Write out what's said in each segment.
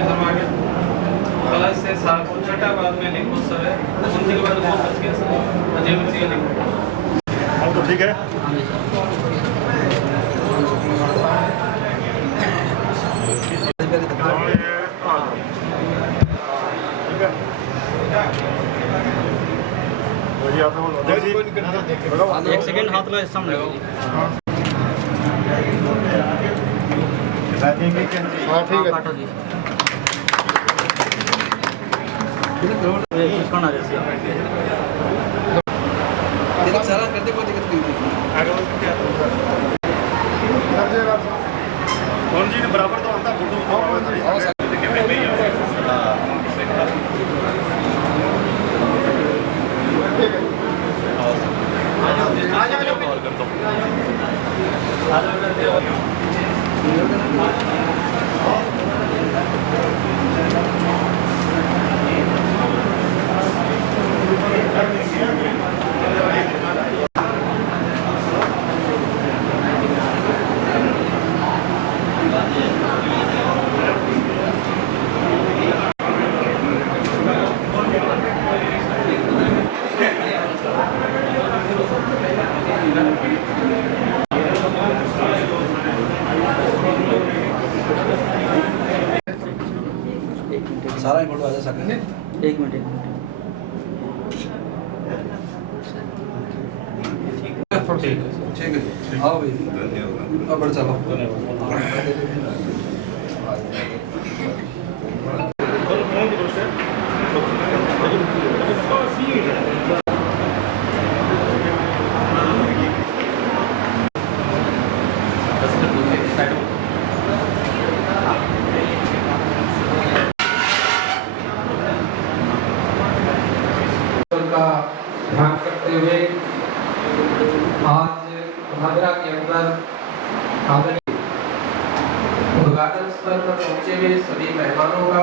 शर्मा के कलश से सात छठा बाद में लिंगोत्सव है, उनके बाद 2 बज गया सर अजय मिर्ची लिंग। तो ठीक है। एक सेकंड हाथ लो सामने काटो जी कौन आ जैसे सारा करते कोई दिक्कत नहीं कौन जी ने बराबर तो आता फोटो सारा फोटो आ जा सकते हैं। एक मिनट ठीक है आओ भाई अब चलो का ध्यान करते हुए आज भादरा के अंदर उद्घाटन स्थल पर पहुंचे हुए सभी मेहमानों का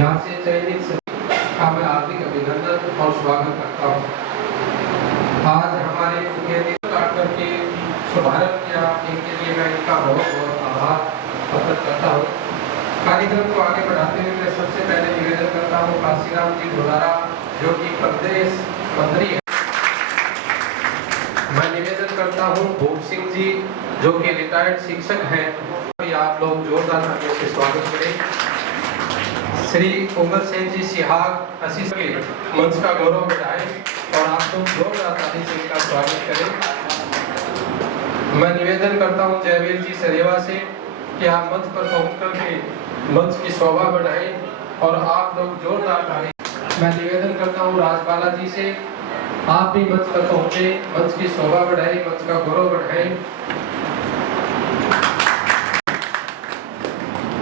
यहाँ से चयनित सभी का मैं हार्दिक अभिनंदन और स्वागत करता हूँ। आज हमारे मुख्य अतिथि काट करके शुभारंभ किया, इनके लिए मैं इनका बहुत बहुत आभार प्रकट करता हूँ। कार्यक्रम को आगे बढ़ाते हुए मैं सबसे पहले निवेदन करता हूँ काशीराम जी ढोलारा जो कि प्रदेश मंत्री है। मैं निवेदन करता हूँ भूप सिंह जी जो कि रिटायर्ड शिक्षक हैं, आप लोग जोरदार तालियों से स्वागत करें। श्री उमर सेन जी सिहाग आशीष के मंच का गौरव बढ़ाएं और आप लोग जोरदार ताली से इनका स्वागत करें। मैं निवेदन करता हूँ जयवीर जी सरेवा से कि आप मंच पर पहुंच करके मंच की शोभा बढ़ाएं और आप लोग जोरदार ताली। मैं निवेदन करता हूँ राजबाला जी से आप भी मंच पर पहुंचे, मंच की शोभा बढ़ाएं, मंच का गौरव बढ़ाएं।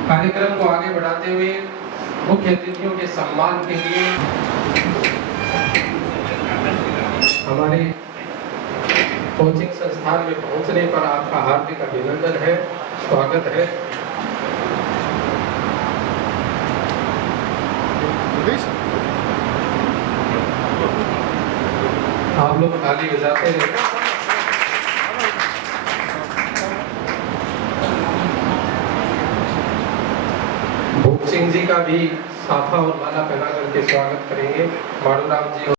कार्यक्रम को आगे बढ़ाते हुए मुख्य अतिथियों के सम्मान के लिए हमारे कोचिंग संस्थान में पहुंचने पर आपका हार्दिक अभिनंदन है, स्वागत है। आप लोग ताली बजाते हैं। भूप सिंह जी का भी साफा और माला पहना करके स्वागत करेंगे। माड़ूराम जी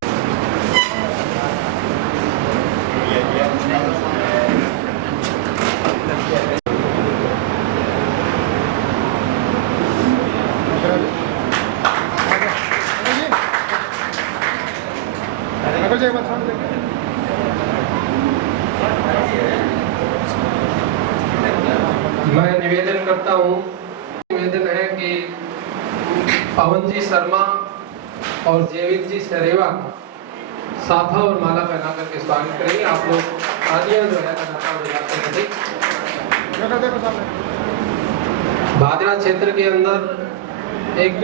मैं निवेदन करता हूँ, निवेदन है कि पवन जी शर्मा और जयवीर जी सरेवा साफा और माला पहना करके स्वागत करेंगे। आप लोग तालियां जो है बजाते हैं। भादरा क्षेत्र के अंदर एक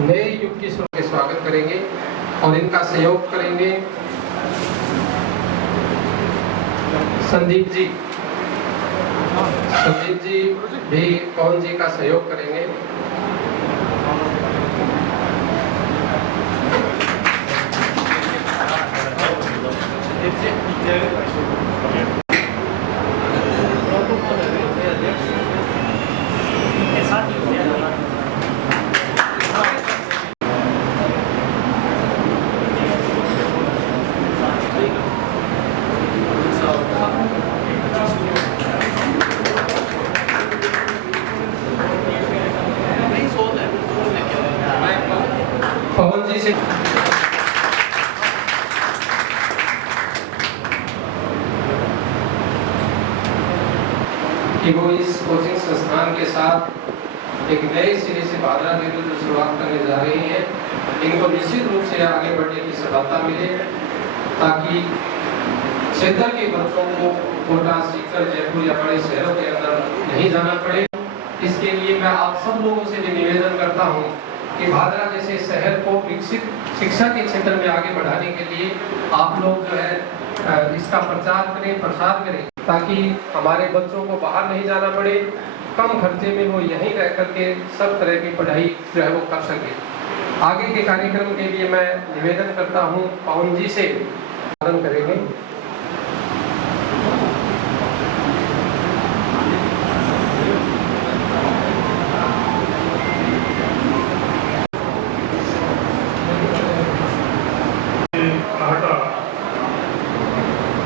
नए युग की के स्वागत करेंगे और इनका सहयोग करेंगे संदीप जी भी पवन जी का सहयोग करेंगे। साथ जी से कि वो इस कोचिंग संस्थान के साथ एक नए सिरे से भादरा देवी जो शुरुआत करने जा रही हैं, इनको निश्चित रूप से आगे बढ़ने की सफलता मिले, ताकि क्षेत्र के बच्चों को कोटा, सीकर, जयपुर या बड़े शहरों के अंदर नहीं जाना पड़े। इसके लिए मैं आप सब लोगों से भी निवेदन करता हूँ कि भादरा जैसे शहर को विकसित शिक्षा के क्षेत्र में आगे बढ़ाने के लिए आप लोग जो है इसका प्रचार करें, प्रसार करें, ताकि हमारे बच्चों को बाहर नहीं जाना पड़े, कम खर्चे में वो यहीं रह करके सब तरह की पढ़ाई जो है वो कर सके। आगे के कार्यक्रम के लिए मैं निवेदन करता हूँ पवन जी से पालन करेंगे।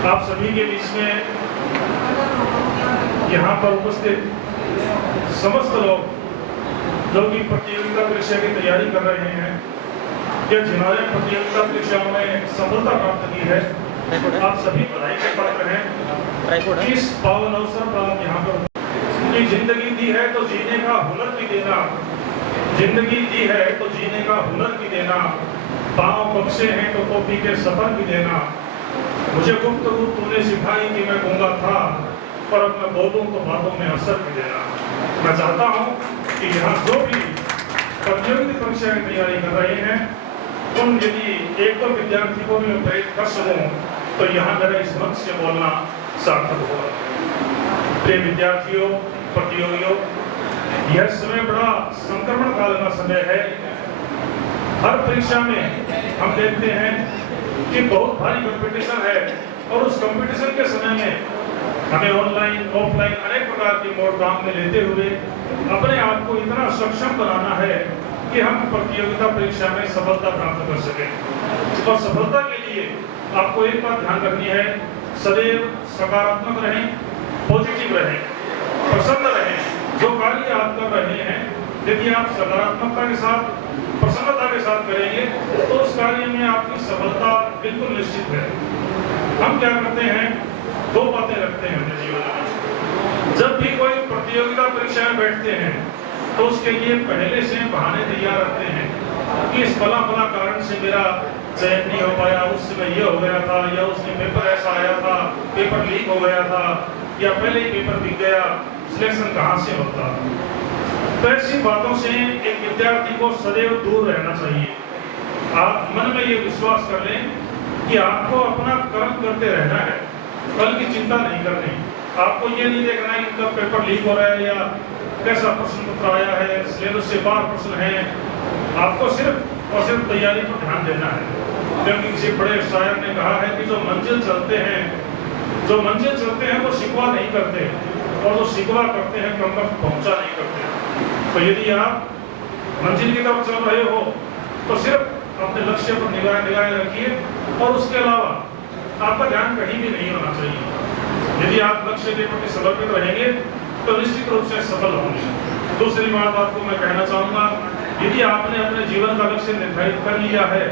आप सभी के बीच में यहाँ पर उपस्थित समस्त लोग जो कि प्रतियोगिता परीक्षा की तैयारी कर रहे हैं या जिन्होंने प्रतियोगिता परीक्षाओं में सफलता प्राप्त की है, आप सभी बधाई के पात्र हैं। इस पावन अवसर पर आप यहाँ पर अपनी जिंदगी दी है तो जीने का हुनर भी देना, जिंदगी दी है तो जीने का हुनर भी देना, पाँव बख्शे हैं तो कॉपी के सफर भी देना। मुझे गुफ्तगू तूने सिखाई कि मैं गूंगा था, पर अब मैं बोलूं तो बातों में असर भी देना। मैं चाहता हूं कि यहाँ जो भी प्रतियोगिता परीक्षा की तैयारी कर रहे हैं, उन यदि एक दो विद्यार्थी को भी मैं प्रेरित कर सकूं तो यहाँ मेरा इस मंच से बोलना सार्थक होगा। प्रिय विद्यार्थियों, प्रतियोगियों, यह समय बड़ा संक्रमण काल का समय है। हर परीक्षा में हम देखते हैं कि बहुत भारी कंपटीशन है और उस कंपटीशन के समय में हमें ऑनलाइन, ऑफलाइन अनेक प्रकार के मोड काम में लेते हुए अपने आप को इतना सक्षम बनाना है कि हम प्रतियोगिता परीक्षा में सफलता प्राप्त कर सकें। और सफलता के लिए आपको एक बात ध्यान रखनी है, सदैव सकारात्मक रहें, पॉजिटिव रहें, प्रसन्न रहें। जो कार्य आप कर रहे हैं, यदि आप सकारात्मकता के साथ, प्रसन्नता के साथ करेंगे तो उस कार्य में आपकी सफलता बिल्कुल निश्चित है। हम क्या करते हैं, दो बातें रखते हैं अपने जीवन में। जब भी कोई प्रतियोगिता परीक्षा में बैठते हैं तो उसके लिए पहले से बहाने तैयार रखते हैं कि इस फला कारण से मेरा चयन नहीं हो पाया, उस समय यह हो गया था, या उसमें पेपर ऐसा आया था, पेपर लीक हो गया था, या पहले ही पेपर बिक गया, सिलेक्शन कहाँ से होता। तो ऐसी बातों से एक विद्यार्थी को सदैव दूर रहना चाहिए। आप मन में ये विश्वास कर लें कि आपको अपना कर्म करते रहना है, कल की चिंता नहीं करनी। आपको ये नहीं देखना है कि कब पेपर लीक हो रहा है या कैसा प्रश्न पत्र आया है, सिलेबस से बाहर प्रश्न है। आपको सिर्फ और सिर्फ तैयारी पर ध्यान देना है। क्योंकि किसी बड़े शायर ने कहा है कि जो मंजिल चलते हैं वो शिकवा नहीं करते, और जो शिकवा करते हैं कम तक पहुंचा नहीं करते। तो यदि आप मंजिल की तरफ चल रहे हो तो सिर्फ अपने लक्ष्य पर निगाह रखिए, और उसके अलावा आपका ध्यान कहीं भी नहीं होना चाहिए। यदि आप लक्ष्य के प्रति समर्पित रहेंगे तो निश्चित रूप से सफल होंगे। दूसरी बात आपको मैं कहना चाहूँगा, यदि आपने अपने जीवन का लक्ष्य निर्धारित कर लिया है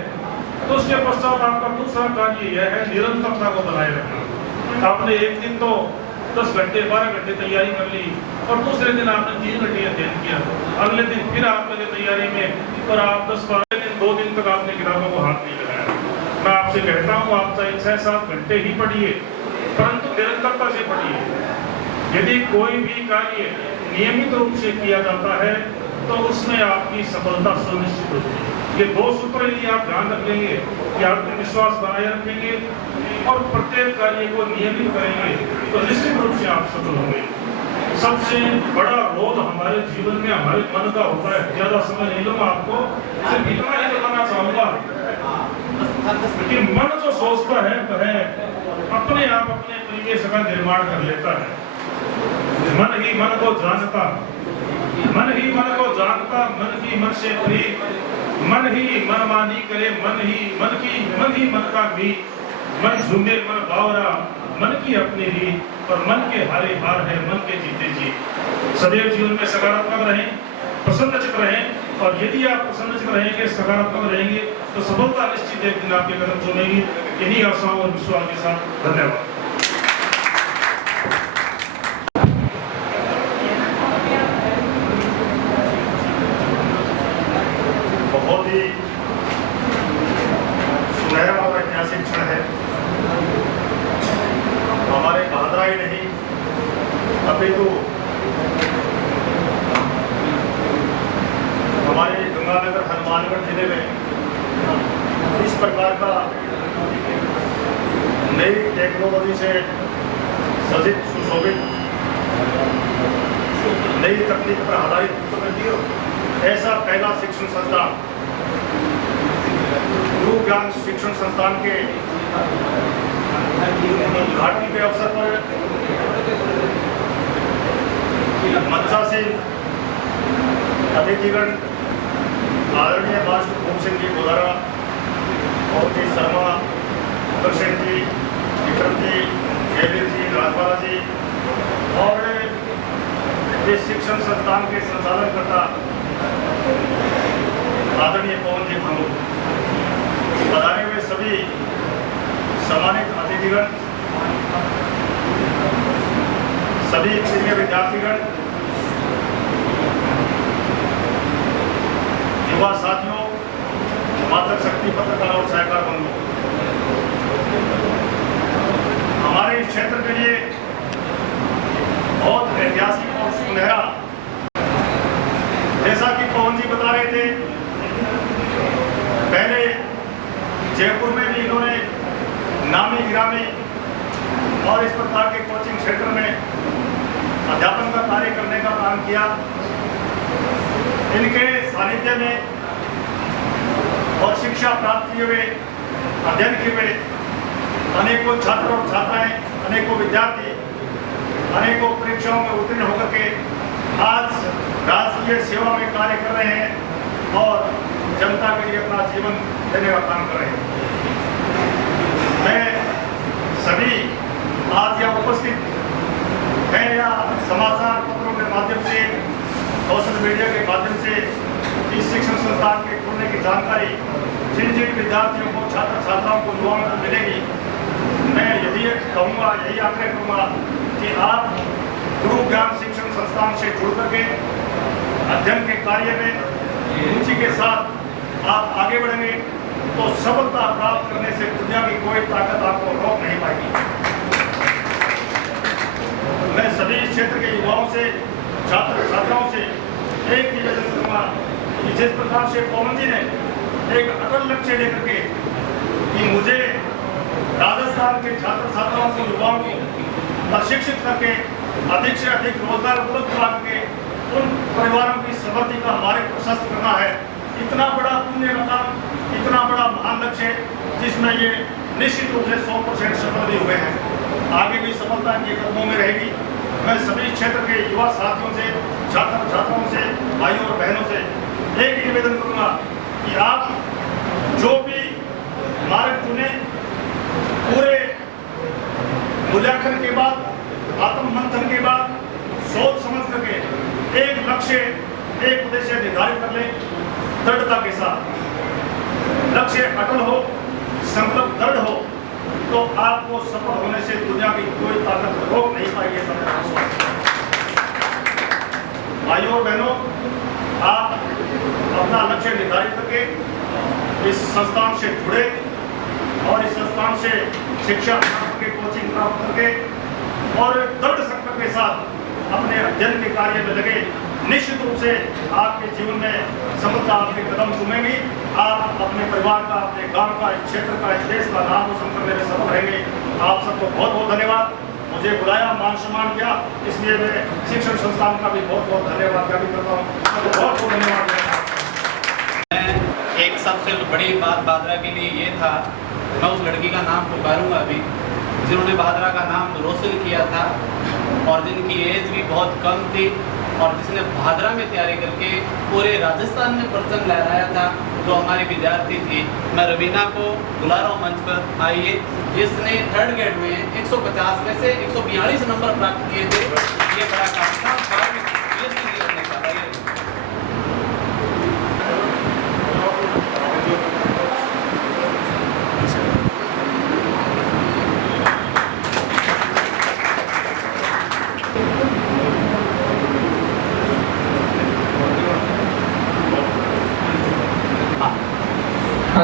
तो उसके पश्चात आपका दूसरा कार्य यह है निरंतरता को बनाए रखना। आपने एक दिन तो 10 घंटे 12 घंटे तैयारी कर ली और दूसरे दिन आपने 3 घंटे अध्ययन किया, अगले दिन फिर आप लगे तैयारी में और आप 10-12 दिन 2 दिन तक आपने किताबों को हाथ नहीं लगाया। मैं आपसे कहता हूँ आप चाहे 6-7 घंटे ही पढ़िए, परंतु निरंतरता से पढ़िए। यदि कोई भी कार्य नियमित रूप से किया जाता है तो उसमें आपकी सफलता सुनिश्चित होती है। ये 2 सूत्र यदि आप ध्यान रख लेंगे कि आत्मविश्वास बनाए रखेंगे और प्रत्येक कार्य को नियमित करेंगे तो निश्चित रूप से आप सफल होंगे। सबसे बड़ा रोल हमारे जीवन में हमारे मन का होता है। ज्यादा समय नहीं लूंगा, आपको सिर्फ इतना ही बताना चाहूंगा कि मन जो सोचता है वह अपने आप अपने परिवेश का निर्माण कर लेता है। मन ही मन को जानता, मन ही मन को जानता, मन ही मन से प्री, मन ही मनमानी करे, मन ही मन का भी, मन झूमे मन बावरा, मन की अपनी ही, और मन के हारे हार है, मन के जीते जी। सदैव जीवन में सकारात्मक रहें, प्रसन्नचित्त रहें, और यदि आप प्रसन्नचित रहेंगे, सकारात्मक रहेंगे, तो सफलता निश्चित एक दिन आपके कदम चूमेगी। यही आशाओं और विश्वास के साथ धन्यवाद। बहुत ही सुनहरा और ऐतिहासिक क्षण है। हमारे बहादुरा ही नहीं, अपितु हमारे गंगानगर हनुमानगढ़ जिले में इस प्रकार का नई टेक्नोलॉजी से सज्जित, सुशोभित, नई तकनीक पर आधारित ऐसा पहला शिक्षण संस्थान गुरु ज्ञान शिक्षण संस्थान के उद्घाटन के अवसर पर मनसा से अतिथिगण आदरणीय मास्टर भूप सिंह जी गोदारा और जी शर्मा, दर्शन जी, विक्रम जी, जयवीर जी, राजपाला जी और इस शिक्षण संस्थान के संचालनकर्ता आदरणीय पवन जी भांगू, पधारे हुए सभी सम्मानित अतिथिगण, सभी प्रिय विद्यार्थीगण, युवा साथियों, मातृ शक्ति पत्रकार और सहकार बंधुओं, हमारे इस क्षेत्र के लिए बहुत ऐतिहासिक और सुनहरा, जैसा कि पवन जी बता रहे थे, पहले जयपुर में भी इन्होंने नामी गिरामी और इस प्रकार के कोचिंग सेंटर में अध्यापन का कार्य करने का काम किया। इनके सानिध्य में और शिक्षा प्राप्त किए हुए, अध्ययन किए हुए अनेकों छात्र और छात्राएं, अनेकों विद्यार्थी अनेकों परीक्षाओं में उत्तीर्ण होकर के आज राष्ट्रीय सेवा में कार्य कर रहे हैं और जनता के लिए अपना जीवन देने का काम कर रहे हैं। मैं सभी आज यहाँ उपस्थित हैं या समाचार पत्रों के माध्यम से, सोशल मीडिया के माध्यम से इस शिक्षण संस्थान के खुलने की जानकारी जिन जिन विद्यार्थियों को, छात्र छात्राओं को, युवाओं को मिलेगी, मैं यही कहूँगा, यही आग्रह करूँगा कि आप गुरु ज्ञान शिक्षण संस्थान से जुड़ करके अध्ययन के कार्य में रुचि के साथ आप आगे बढ़ेंगे तो सफलता प्राप्त करने से दुनिया की कोई ताकत आपको रोक नहीं पाएगी। मैं सभी इस क्षेत्र के युवाओं से, छात्र छात्राओं से एक निवेदन करूँगा कि जिस प्रकार से पवन जी ने एक अटल लक्ष्य लेकर के कि मुझे राजस्थान के छात्र छात्राओं को, युवाओं को प्रशिक्षित करके अधिक से अधिक रोजगार उपलब्ध करा के उन परिवारों की समृद्धि का हमारे प्रशस्त करना है। इतना बड़ा पुण्य का काम, इतना बड़ा महान लक्ष्य जिसमें ये निश्चित रूप से 100% सफल भी हुए हैं। आगे भी सफलता इनके कदमों में रहेगी। मैं सभी क्षेत्र के युवा साथियों से, छात्र छात्राओं से, भाइयों और बहनों से एक ही निवेदन करूँगा कि आप जो भी मार्ग चुने, पूरे मूल्यांकन के बाद, आत्ममंथन के बाद सोच समझ करके एक लक्ष्य, एक उद्देश्य निर्धारित कर लें। दृढ़ता के साथ लक्ष्य अटल हो, संकल्प दृढ़ हो तो आपको सफल होने से दुनिया की कोई ताकत रोक नहीं पाएगी। भाइयों और बहनों, आप अपना लक्ष्य निर्धारित करके इस संस्थान से जुड़े और इस संस्थान से शिक्षा प्राप्त करके, कोचिंग प्राप्त करके और दृढ़ संकल्प के साथ अपने अध्ययन के कार्य में लगे। निश्चित रूप से आपके जीवन में सफलता आपके कदम चूमेगी। आप अपने परिवार का, अपने गांव का, इस क्षेत्र का, इस देश का नाम रोशन करने में सफल रहेंगे। आप सबको बहुत बहुत धन्यवाद। मुझे बुलाया, मान सम्मान किया, इसलिए मैं शिक्षण संस्थान का भी बहुत बहुत धन्यवाद ज्ञापित करता हूँ। बहुत बहुत धन्यवाद। एक सबसे बड़ी बात बहादुरा के लिए ये था, मैं उस लड़की का नाम पुकारूंगा अभी जिन्होंने बहादुरा का नाम रोशन किया था और जिनकी एज भी बहुत कम थी और जिसने बहादुरा में तैयारी करके पूरे राजस्थान में परचम लहराया था, जो हमारी विद्यार्थी थी। मैं रवीना को बुला रहा हूँ मंच पर, आइए, जिसने 3rd ग्रेड में 150 में से 142 नंबर प्राप्त किए थे। ये बड़ा काम था।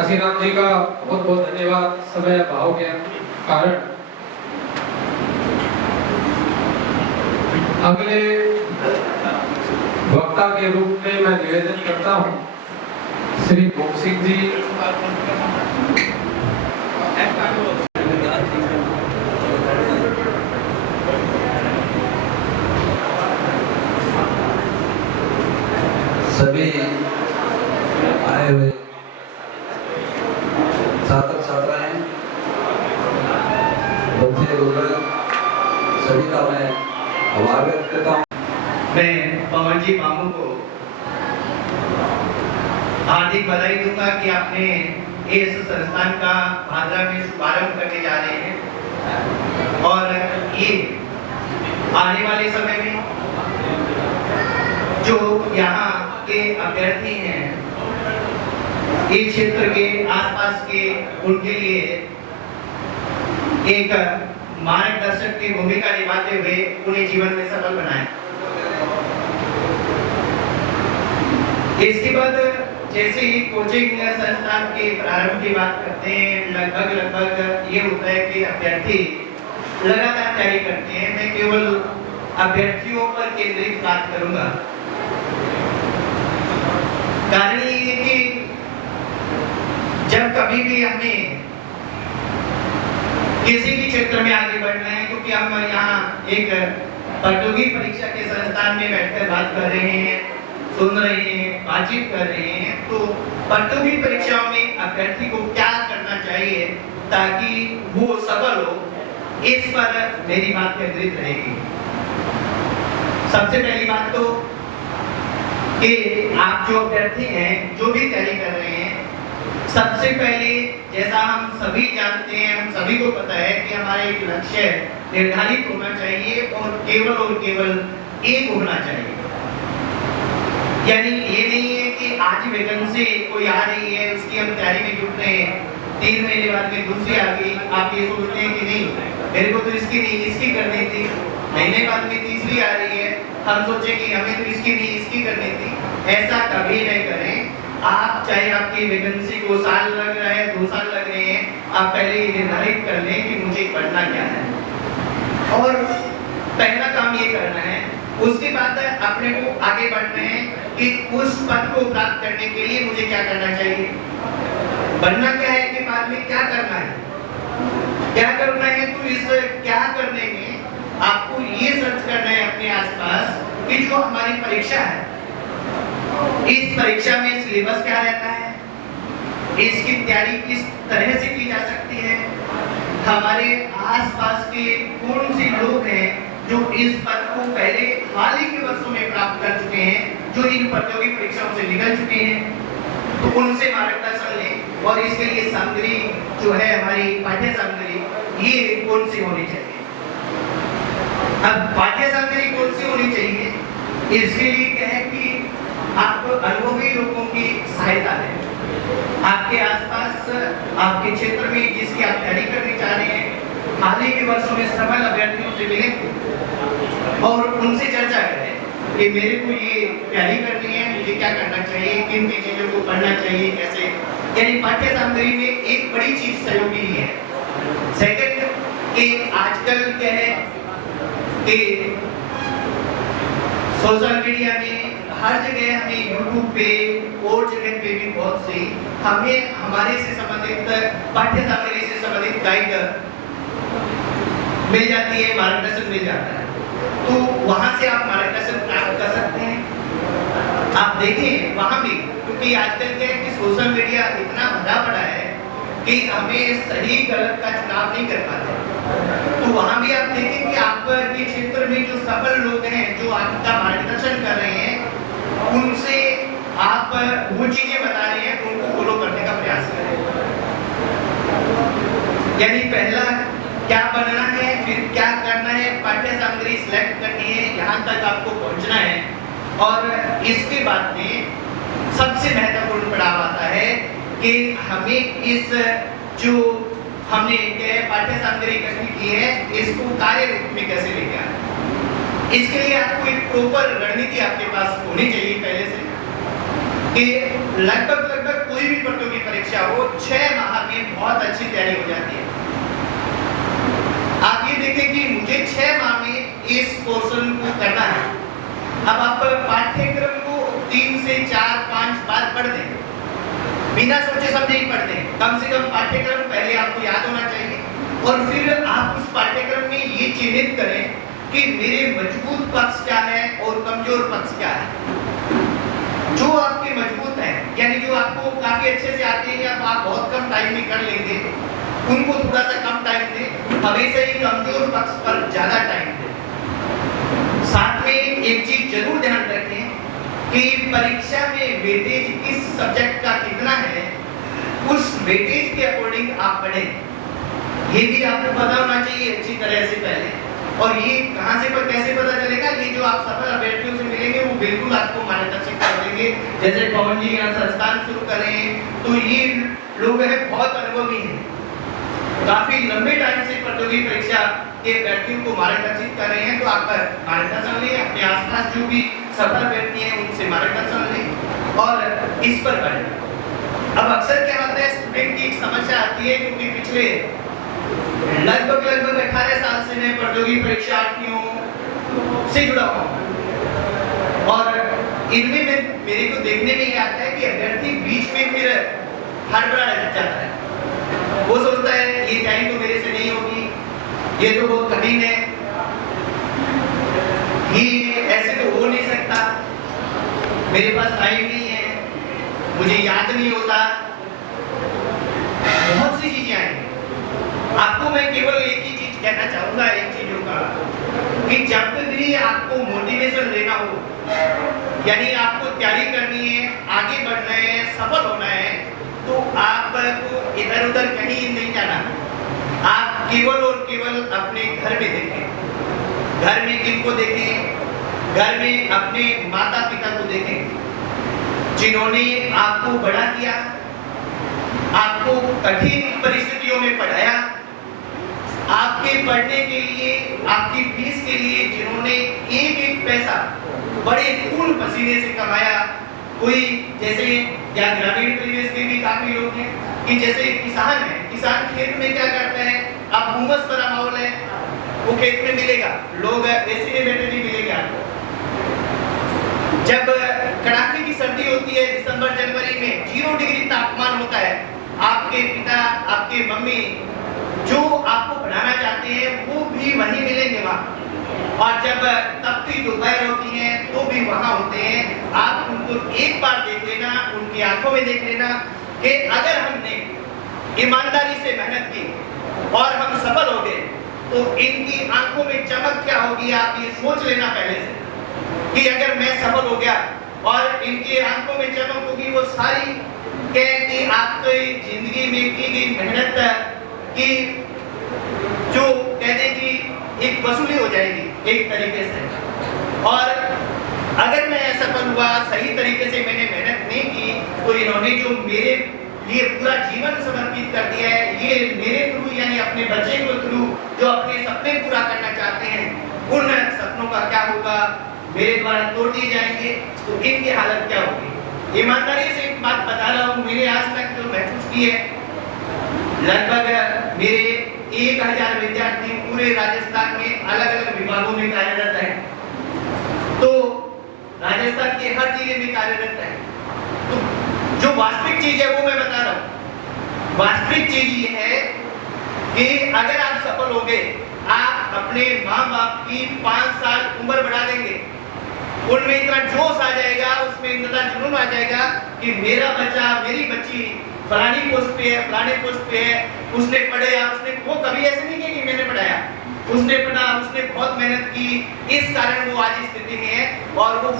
काशीराम जी का बहुत बहुत धन्यवाद समय अभाव के कारण। अगले वक्ता के रूप में मैं निवेदन करता हूं श्री भोग सिंह जी। सभी आए हुए छात्र छात्राएं, बच्चे लोग, सभी का मैं आभार व्यक्त करता हूँ। मैं पवन जी मामू को हार्दिक बधाई दूंगा कि आपने इस संस्थान का भादरा में शुभारंभ करने जा रहे हैं और ये आने वाले समय में जो यहाँ के अभ्यर्थी हैं इस क्षेत्र के आसपास के, उनके लिए एक मार्गदर्शक की भूमिका निभाते हुए उन्हें जीवन में सफल बनाएं। इसके बाद जैसे ही कोचिंग संस्थान के प्रारंभ की बात करते हैं, लगभग ये होता है कि अभ्यर्थी लगातार तैयारी करते हैं। मैं केवल अभ्यर्थियों पर केंद्रित बात करूंगा। कारण ये है कि जब कभी भी हमें किसी भी क्षेत्र में आगे बढ़ना है, क्योंकि हम यहाँ एक प्रतियोगी परीक्षा के संस्थान में बैठकर बात कर रहे हैं, सुन रहे हैं, बातचीत कर रहे हैं, तो प्रतियोगी परीक्षाओं में अभ्यर्थी को क्या करना चाहिए ताकि वो सफल हो, इस पर मेरी बात केंद्रित रहेगी। सबसे पहली बात तो कि आप जो अभ्यर्थी हैं, जो भी तैयारी कर रहे हैं, सबसे पहले जैसा हम सभी जानते हैं, हम सभी को पता है कि हमारा एक लक्ष्य निर्धारित होना चाहिए और केवल एक होना चाहिए। यानी ये नहीं है कि आज वैकेंसी कोई आ रही है, उसकी हम तैयारी में जुट रहे हैं, 3 महीने बाद में दूसरी आ गई, आप ये सोचते हैं कि नहीं मेरे को तो इसकी नहीं इसकी करनी थी, महीने बाद में तीसरी आ रही है, हम सोचे कि हमें तो इसकी नहीं इसकी करनी थी। ऐसा कभी नहीं करें। आप चाहे आपकी वैकेंसी को साल लग रहा है, 2 साल लग रहे हैं, आप पहले ये निर्धारित कर लें कि मुझे पढ़ना क्या है और पहला काम ये करना है। उसके बाद अपने को आगे बढ़ना है कि उस पद को प्राप्त करने के लिए मुझे क्या करना चाहिए। बनना क्या है कि बाद में क्या करना है, क्या करना है। तो इस क्या करने में आपको ये सर्च करना है अपने आसपास कि जो हमारी परीक्षा है, इस परीक्षा में सिलेबस क्या रहता है, इसकी तैयारी किस तरह से की जा सकती है, हमारे आसपास के कौन से लोग हैं जो इस पद को पहले हाल ही के वर्षों में प्राप्त कर चुके हैं, जो इन प्रतियोगी परीक्षाओं से निकल चुके हैं, तो उनसे मार्गदर्शन लें। और इसके लिए सामग्री जो है हमारी पाठ्य सामग्री, ये कौन सी होनी चाहिए। अब पाठ्य सामग्री कौन सी होनी चाहिए, इसके लिए क्या है कि आपको अनुभवी लोगों की सहायता लें। आपके आसपास, आपके क्षेत्र में जिसकी आप तैयारी करने चाह रहे हैं, हाल ही के वर्षों में सफल अभ्यर्थियों से मिलें और उनसे चर्चा करें कि मेरे को ये तैयारी करनी है, मुझे क्या करना चाहिए, किन किन चीजों को पढ़ना चाहिए, कैसे। यानी पाठ्य सामग्री में एक बड़ी चीज सहयोगी है। सेकंड कि आजकल क्या है कि सोशल मीडिया में हर जगह हमें यूट्यूब पे और जगह पे भी बहुत सी हमें हमारे से संबंधित पाठ्य सामग्री से संबंधित गाइड मिल जाती है, मार्गदर्शन मिल जाता है। तो वहां से आप मार्गदर्शन प्राप्त कर सकते हैं। आप देखें वहां भी, क्योंकि आजकल क्या है कि सोशल मीडिया इतना भरा पड़ा है कि हमें सही गलत का चुनाव नहीं कर पाते। तो वहां भी आप देखें कि आपके क्षेत्र में जो सफल लोग हैं, जो आपका मार्गदर्शन कर रहे हैं, उनसे आप वो चीजें बता रहे हैं, उनको फॉलो करने का प्रयास करें। यानी पहला क्या बनना है, फिर क्या करना है, पाठ्य सामग्री सिलेक्ट करनी है, यहाँ तक आपको पहुँचना है। और इसके बाद में सबसे महत्वपूर्ण पड़ाव आता है कि हमें इस जो हमने पाठ्य सामग्री इकट्ठी की है, इसको कार्य रूप में कैसे लेके आए। इसके लिए आपको एक प्रॉपर रणनीति आपके पास होनी चाहिए पहले से कि लगभग कोई भी प्रतियोगी परीक्षा परीक्षा हो 6 माह में बहुत अच्छी तैयारी हो जाती है। आप ये देखें कि मुझे 6 माह में इस पोर्शन को करना है। अब आप पाठ्यक्रम को 3 से 4-5 बार पढ़ दें, बिना सोचे समझे ही पढ़ दें। कम से कम पाठ्यक्रम पहले आपको याद होना चाहिए और फिर आप उस पाठ्यक्रम में ये चिन्हित करें कि मेरे मजबूत पक्ष क्या है और कमजोर पक्ष क्या है। जो आपके मजबूत हैं, यानी जो आपको काफी अच्छे से आते हैं या आप बहुत कम टाइम में कर लेंगे, उनको थोड़ा सा कम टाइम दें। हमेशा ही कमजोर पक्ष पर ज्यादा टाइम दें। साथ में एक चीज जरूर ध्यान रखें कि परीक्षा में वेटेज किस सब्जेक्ट का कितना है, उस वेटेज के अकॉर्डिंग आप पढ़ें। ये भी आपको पता होना चाहिए अच्छी तरह से पहले। और ये कहां से पर कैसे पता चलेगा, ये जो आप सफल अभ्यर्थियों से मिलेंगे वो बिल्कुल आपको मार्गदर्शन कर देंगे। जैसे पवन जी यहाँ संस्थान शुरू कर रहे हैं, तो ये लोग हैं बहुत अनुभवी हैं, काफी लंबे टाइम से प्रतियोगी परीक्षा के अभ्यर्थियों को मार्गदर्शित कर रहे हैं। तो आप मार्गदर्शन लें, अपने आसपास जो भी सफल अभ्यर्थी हैं उनसे मार्गदर्शन लें और इस पर बढ़ें। अब अक्सर क्या होता है, स्टूडेंट की एक समस्या आती है, क्योंकि पिछले लगभग 18 साल से मैं प्रतियोगी परीक्षार्थियों से जुड़ा हूँ और इनमें मेरे को देखने में ये आता है कि अभ्यर्थी बीच में फिर हड़बड़ा जाता है। वो सोचता है ये तैयारी तो मेरे से नहीं होगी, ये तो बहुत कठिन है, ये ऐसे तो हो नहीं सकता, मेरे पास टाइम नहीं है, मुझे याद नहीं होता, बहुत सी चीजें आएंगी। आपको मैं केवल एक ही चीज कहना चाहूंगा, इन चीजों का, कि जब भी आपको मोटिवेशन लेना हो, यानी आपको तैयारी करनी है, आगे बढ़ना है, सफल होना है, तो आपको इधर उधर कहीं नहीं जाना। आप केवल और केवल अपने घर में देखें। घर में किनको देखें? घर में अपने माता पिता को देखें, जिन्होंने आपको बड़ा किया, आपको कठिन परिस्थितियों में पढ़ाया, आपके पढ़ने के लिए, आपकी फीस के लिए जिन्होंने एक एक पैसा बड़े खून पसीने से कमाया। कोई जैसे या ग्रामीण परिवेश के भी काफी लोग हैं कि जैसे किसान है, किसान खेत में क्या करता है, अब उमस भरा माहौल है, वो खेत में मिलेगा, लोग ऐसे में बैठे नहीं मिलेंगे आपको। जब कड़ाके की सर्दी होती है दिसंबर जनवरी में, 0 डिग्री तापमान होता है, आपके पिता, आपके मम्मी जो आपको पढ़ाना चाहते हैं वो भी वहीं मिलेंगे वहाँ। और जब तपती दोपहर होती है तो भी वहाँ होते हैं। आप उनको एक बार देख लेना, उनकी आंखों में देख लेना कि अगर हमने ईमानदारी से मेहनत की और हम सफल हो गए तो इनकी आंखों में चमक क्या होगी, आप ये सोच लेना पहले से कि अगर मैं सफल हो गया और इनकी आंखों में चमक होगी, वो सारी कहें कि आपकी जिंदगी में की गई मेहनत की जो कहते हैं कि एक वसूली हो जाएगी एक तरीके से। और अगर मैं असफल हुआ, सही तरीके से मैंने मेहनत नहीं की, तो इन्होंने जो मेरे लिए पूरा जीवन समर्पित कर दिया है, ये मेरे थ्रू यानी अपने बच्चे को थ्रू जो अपने सपने पूरा करना चाहते हैं, उन सपनों का क्या होगा, मेरे द्वारा तोड़ दिए जाएंगे, तो इनकी हालत क्या होगी। ईमानदारी से एक बात बता रहा हूँ, मैंने आज तक जो महसूस की है, लगभग मेरे 1000 विद्यार्थी पूरे राजस्थान में अलग अलग विभागों में कार्यरत हैं, तो राजस्थान के हर जिले में कार्यरत हैं। तो जो वास्तविक चीज है वो मैं बता रहा हूँ। वास्तविक चीज ये है कि अगर आप सफल हो गए, आप अपने माँ बाप की 5 साल उम्र बढ़ा देंगे, उनमें इतना जोश आ जाएगा, उसमें इतना जुनून आ जाएगा कि मेरा बच्चा, मेरी बच्ची फलानी पोस्ट पे है, फलाने पोस्ट पे है, उसने पढ़ाया, उसने वो कभी ऐसे नहीं किया कि मैंने पढ़ाया, उसने पढ़ा, उसने बहुत मेहनत की, इस कारण वो आज इस स्थिति में है और वो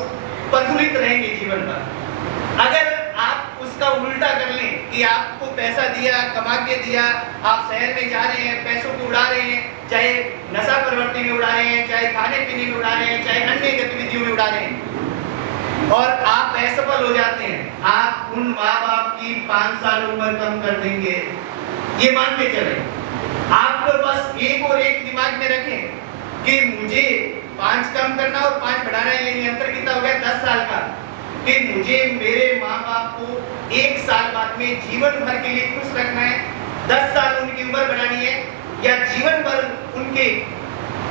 प्रफुल्लित रहेंगे जीवन भर। अगर आप उसका उल्टा कर लें कि आपको पैसा दिया, कमा के दिया, आप शहर में जा रहे हैं, पैसों को उड़ा रहे हैं, चाहे नशा प्रवृत्ति में उड़ा रहे हैं, चाहे खाने पीने में उड़ा रहे हैं, चाहे अन्य गतिविधियों में उड़ा रहे हैं, और आप असफल हो जाते हैं, आप उन माँ बाप की 5 साल उम्र कम कर देंगे, ये मान के चले। आप बस एक और एक दिमाग में रखें कि मुझे 5 कम करना और 5 बढ़ाना है, यानी अंतर कितना हो गया 10 साल का। कि मुझे मेरे माँ बाप को 1 साल बाद में जीवन भर के लिए खुश रखना है, 10 साल उनकी उम्र बनानी है, या जीवन भर उनके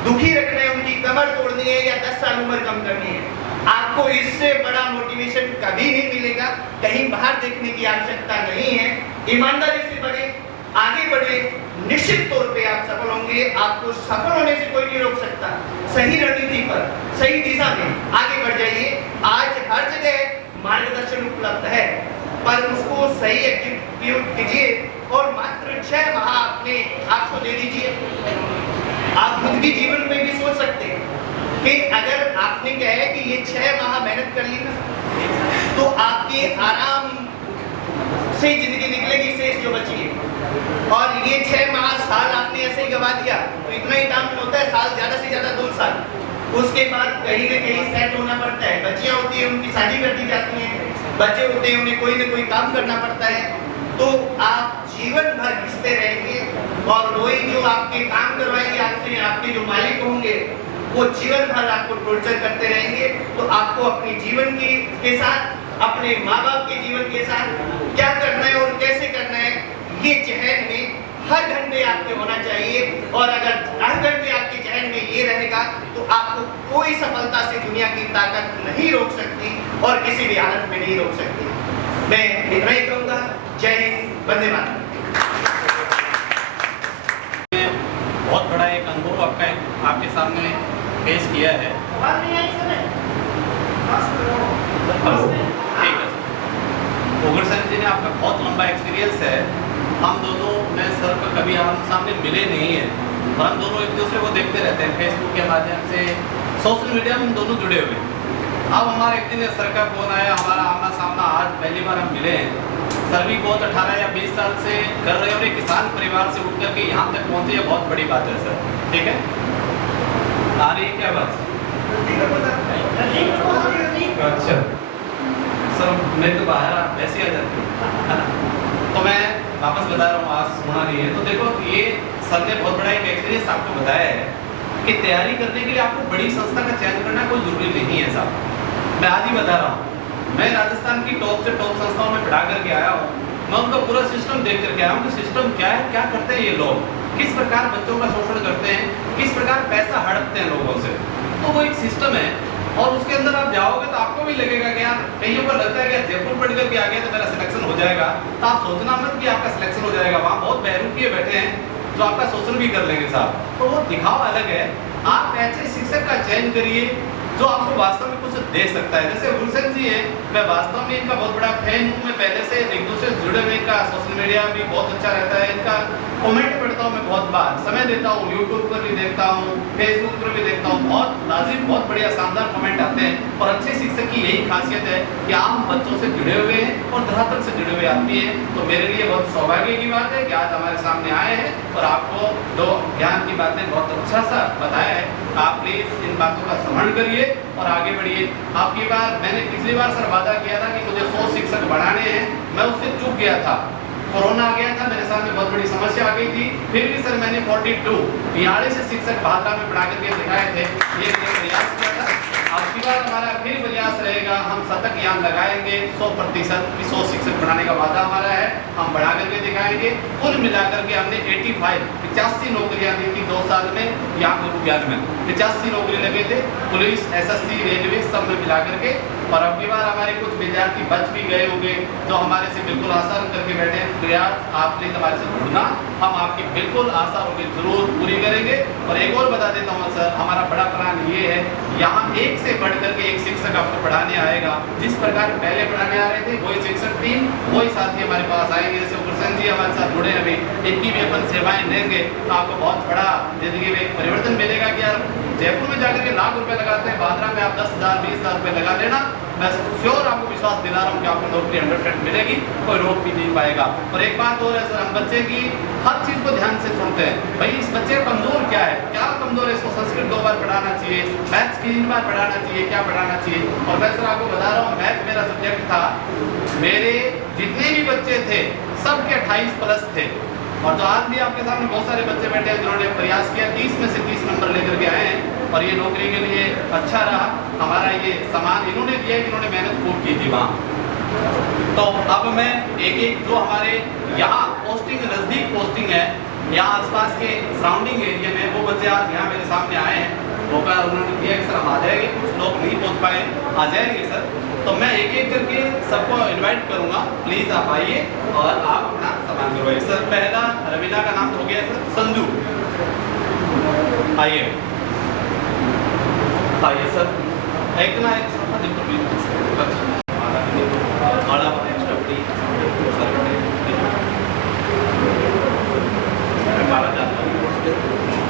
दुखी रखना है, उनकी कमर तोड़नी है, या 10 साल उम्र कम करनी है। आपको इससे बड़ा मोटिवेशन कभी नहीं मिलेगा। कहीं बाहर देखने की आवश्यकता नहीं है। ईमानदारी से बढ़े, आगे बढ़े, निश्चित तौर पे आप सफल होंगे। आपको सफल होने से कोई नहीं रोक सकता। सही रणनीति पर, सही दिशा में आगे बढ़ जाइए। आज हर जगह मार्गदर्शन उपलब्ध है, पर उसको सही एग्जीक्यूट कीजिए और मात्र 6 माह अपने आपको दे दीजिए। आप खुद की जीवन में भी सोच सकते हैं कि अगर आपने कहा है कि ये 6 माह मेहनत कर ली ना, तो आपकी आराम से जिंदगी निकलेगी शेष जो बची है। और ये 6 माह साल आपने ऐसे ही गवा दिया तो इतना ही टाइम होता है, साल ज्यादा से ज्यादा 2 साल। उसके बाद कहीं ना कहीं सेट होना पड़ता है। बच्चियां होती है, उनकी शादी कर दी जाती है, बच्चे होते हैं, उन्हें कोई ना कोई काम करना पड़ता है। तो आप जीवन भर घिसते रहेंगे और वही जो आपके काम करवाएंगे आपसे, आपके जो मालिक होंगे, वो जीवन भर आपको टॉर्चर करते रहेंगे। तो आपको अपने जीवन के साथ, अपने माँ बाप के जीवन के साथ क्या करना है और कैसे करना है, ये जहन में हर घंटे आपके होना चाहिए। और अगर हर घंटे आपके जहन में ये रहेगा तो आपको कोई सफलता से दुनिया की ताकत नहीं रोक सकती और किसी भी हालत में नहीं रोक सकती। मैं इतना ही कहूँगा। जय हिंद, वंदे मातरम। बहुत बड़ा एक अनुभव आपके सामने पेश किया है। ठीक है, उगर सर जी ने आपका बहुत लंबा एक्सपीरियंस है। हम दोनों मैं सर को कभी हम सामने मिले नहीं है, और हम दोनों एक दूसरे को देखते रहते हैं फेसबुक के माध्यम से, सोशल मीडिया में हम दोनों जुड़े हुए हैं। अब हमारा एक दिन सर का फोन आया, हमारा आमना सामना आज पहली बार हम मिले हैं। सर भी बहुत 18 या 20 साल से कर रहे हैं और एक किसान परिवार से उठ करके यहाँ तक पहुँचे, ये बहुत बड़ी बात है सर। ठीक है, आ रही है क्या बात? अच्छा सर, मैं तो बाहर वैसे आ जाती है ना, तो मैं वापस बता रहा हूँ, आज सुना नहीं है। तो देखो, ये सर ने बहुत बड़ा एक एक्सपीरियंस आपको बताया है कि तैयारी करने के लिए आपको बड़ी संस्था का चयन करना कोई जरूरी नहीं है साहब। मैं आज ही बता रहा हूँ, मैं राजस्थान की टॉप से टॉप संस्थाओं में पढ़ा करके आया हूँ। मैं उनका पूरा सिस्टम देख करके आया हूँ कि सिस्टम क्या है, क्या करते हैं ये लोग, किस प्रकार बच्चों का शोषण करते हैं, किस प्रकार पैसा हड़पते हैं लोगों से। तो वो एक सिस्टम है और उसके अंदर आप जाओगे तो आपको भी लगेगा कि यार, कईयों को लगता है कि जयपुर पढ़ करके आ गया तो मेरा सिलेक्शन हो जाएगा। तो आप सोचना मत कि आपका सिलेक्शन हो जाएगा। वहाँ बहुत बहरूपिये बैठे हैं जो आपका शोषण भी कर लेंगे साहब। तो वो दिखावा अलग है। आप ऐसे शिक्षक का चयन करिए जो आपको वास्तव में कुछ दे सकता है। जैसे गुरसेन जी हैं, मैं वास्तव में इनका बहुत बड़ा फैन हूँ। मैं पहले से एक दूसरे से जुड़े हुए, इनका सोशल मीडिया भी बहुत अच्छा रहता है, इनका कमेंट पढ़ता हूँ मैं बहुत बार, समय देता हूँ, यूट्यूब पर भी देखता हूँ, फेसबुक पर भी देखता हूँ। बहुत लाजिम, बहुत बढ़िया शानदार कमेंट आते हैं। और अच्छे शिक्षक की यही खासियत है कि आम बच्चों से जुड़े हुए हैं और धरातल से जुड़े हुए आदमी हैं। तो मेरे लिए बहुत सौभाग्य की बात है कि आज हमारे सामने आए हैं और आपको दो ज्ञान की बातें बहुत अच्छा सा बताया है। आप प्लीज इन बातों का स्मरण करिए और आगे बढ़िए। आपकी बार मैंने पिछली बार सर वादा किया था कि मुझे 100 शिक्षक बढ़ाने हैं, मैं उससे चूक गया था। कोरोना आ गया था, मेरे सामने बहुत बड़ी समस्या आ गई थी। फिर भी सर मैंने 42 शिक्षक भादरा में पढ़ा करके दिखाए थे। ये मैंने प्रयास किया था। आपकी बार हमारा फिर प्रयास रहेगा, हम शतक यहाँ लगाएंगे। 100% 100 शिक्षक बढ़ाने का वादा हमारा है, हम बढ़ा करके दिखाएंगे। कुल मिलाकर के हमने 85 नौकरियां दी थी 2 साल में। यहाँ गुरु ज्ञान में 85 नौकरी लगे थे, पुलिस, SSC, रेलवे सब में मिला करके। और अब की बार हमारे कुछ विद्यार्थी बच भी गए होंगे जो हमारे से बिल्कुल आशा करके बैठे हैं। प्रयास आपने हमारे से जुड़ना, हम आपकी बिल्कुल आशा होगी जरूर पूरी करेंगे। और एक और बता देता हूँ सर, हमारा बड़ा प्लान ये है, यहाँ एक से बढ़ करके एक शिक्षक आपको पढ़ाने आएगा। जिस प्रकार पहले पढ़ाने आ रहे थे वही शिक्षक टीम, वही साथी हमारे पास आएंगे। जैसे गुरसेन जी हमारे साथ जुड़े, अभी इनकी भी अपन सेवाएं लेंगे तो आपको बहुत बड़ा जिंदगी में एक परिवर्तन मिलेगा कि यार जयपुर में जाकर के लाख रुपए लगाते हैं, भादरा में आप 10,000 20,000 रुपए लगा लेना। मैं श्योर आपको विश्वास दिला रहा हूँ कि आपको नौकरी 100% मिलेगी, कोई रोक भी नहीं पाएगा। और एक बात और है सर, हम बच्चे की हर चीज को ध्यान से सुनते हैं। भाई इस बच्चे का कमजोर क्या है, क्या कमजोर है, इसको संस्कृत 2 बार पढ़ाना चाहिए, मैथ्स 3 बार पढ़ाना चाहिए, क्या पढ़ाना चाहिए। और मैं सर आपको बता रहा हूँ, मैथ मेरा सब्जेक्ट था, मेरे जितने भी बच्चे थे सबके 28+ थे। और जो आज भी आपके सामने बहुत सारे बच्चे बैठे हैं जिन्होंने प्रयास किया, 30 में से 30 नंबर लेकर के आए हैं। और ये नौकरी के लिए अच्छा रहा। हमारा ये सामान इन्होंने दिया, इन्होंने मेहनत खूब की थी वहाँ। तो अब मैं एक एक जो हमारे यहाँ पोस्टिंग नज़दीक पोस्टिंग है, यहाँ आसपास के सराउंडिंग एरिया में, वो बच्चे आज यहाँ मेरे सामने आए हैं। मौका उन्होंने दिया कि सर हम आ जाएंगे, कुछ लोग नहीं पहुँच पाए, आ जाएंगे सर। तो मैं एक एक करके सबको इनवाइट करूँगा, प्लीज़ आप आइए और आप अपना सामान करवाइए। सर पहला रवीना का नाम हो गया सर संजू, आइए आइए सर। एक ना एक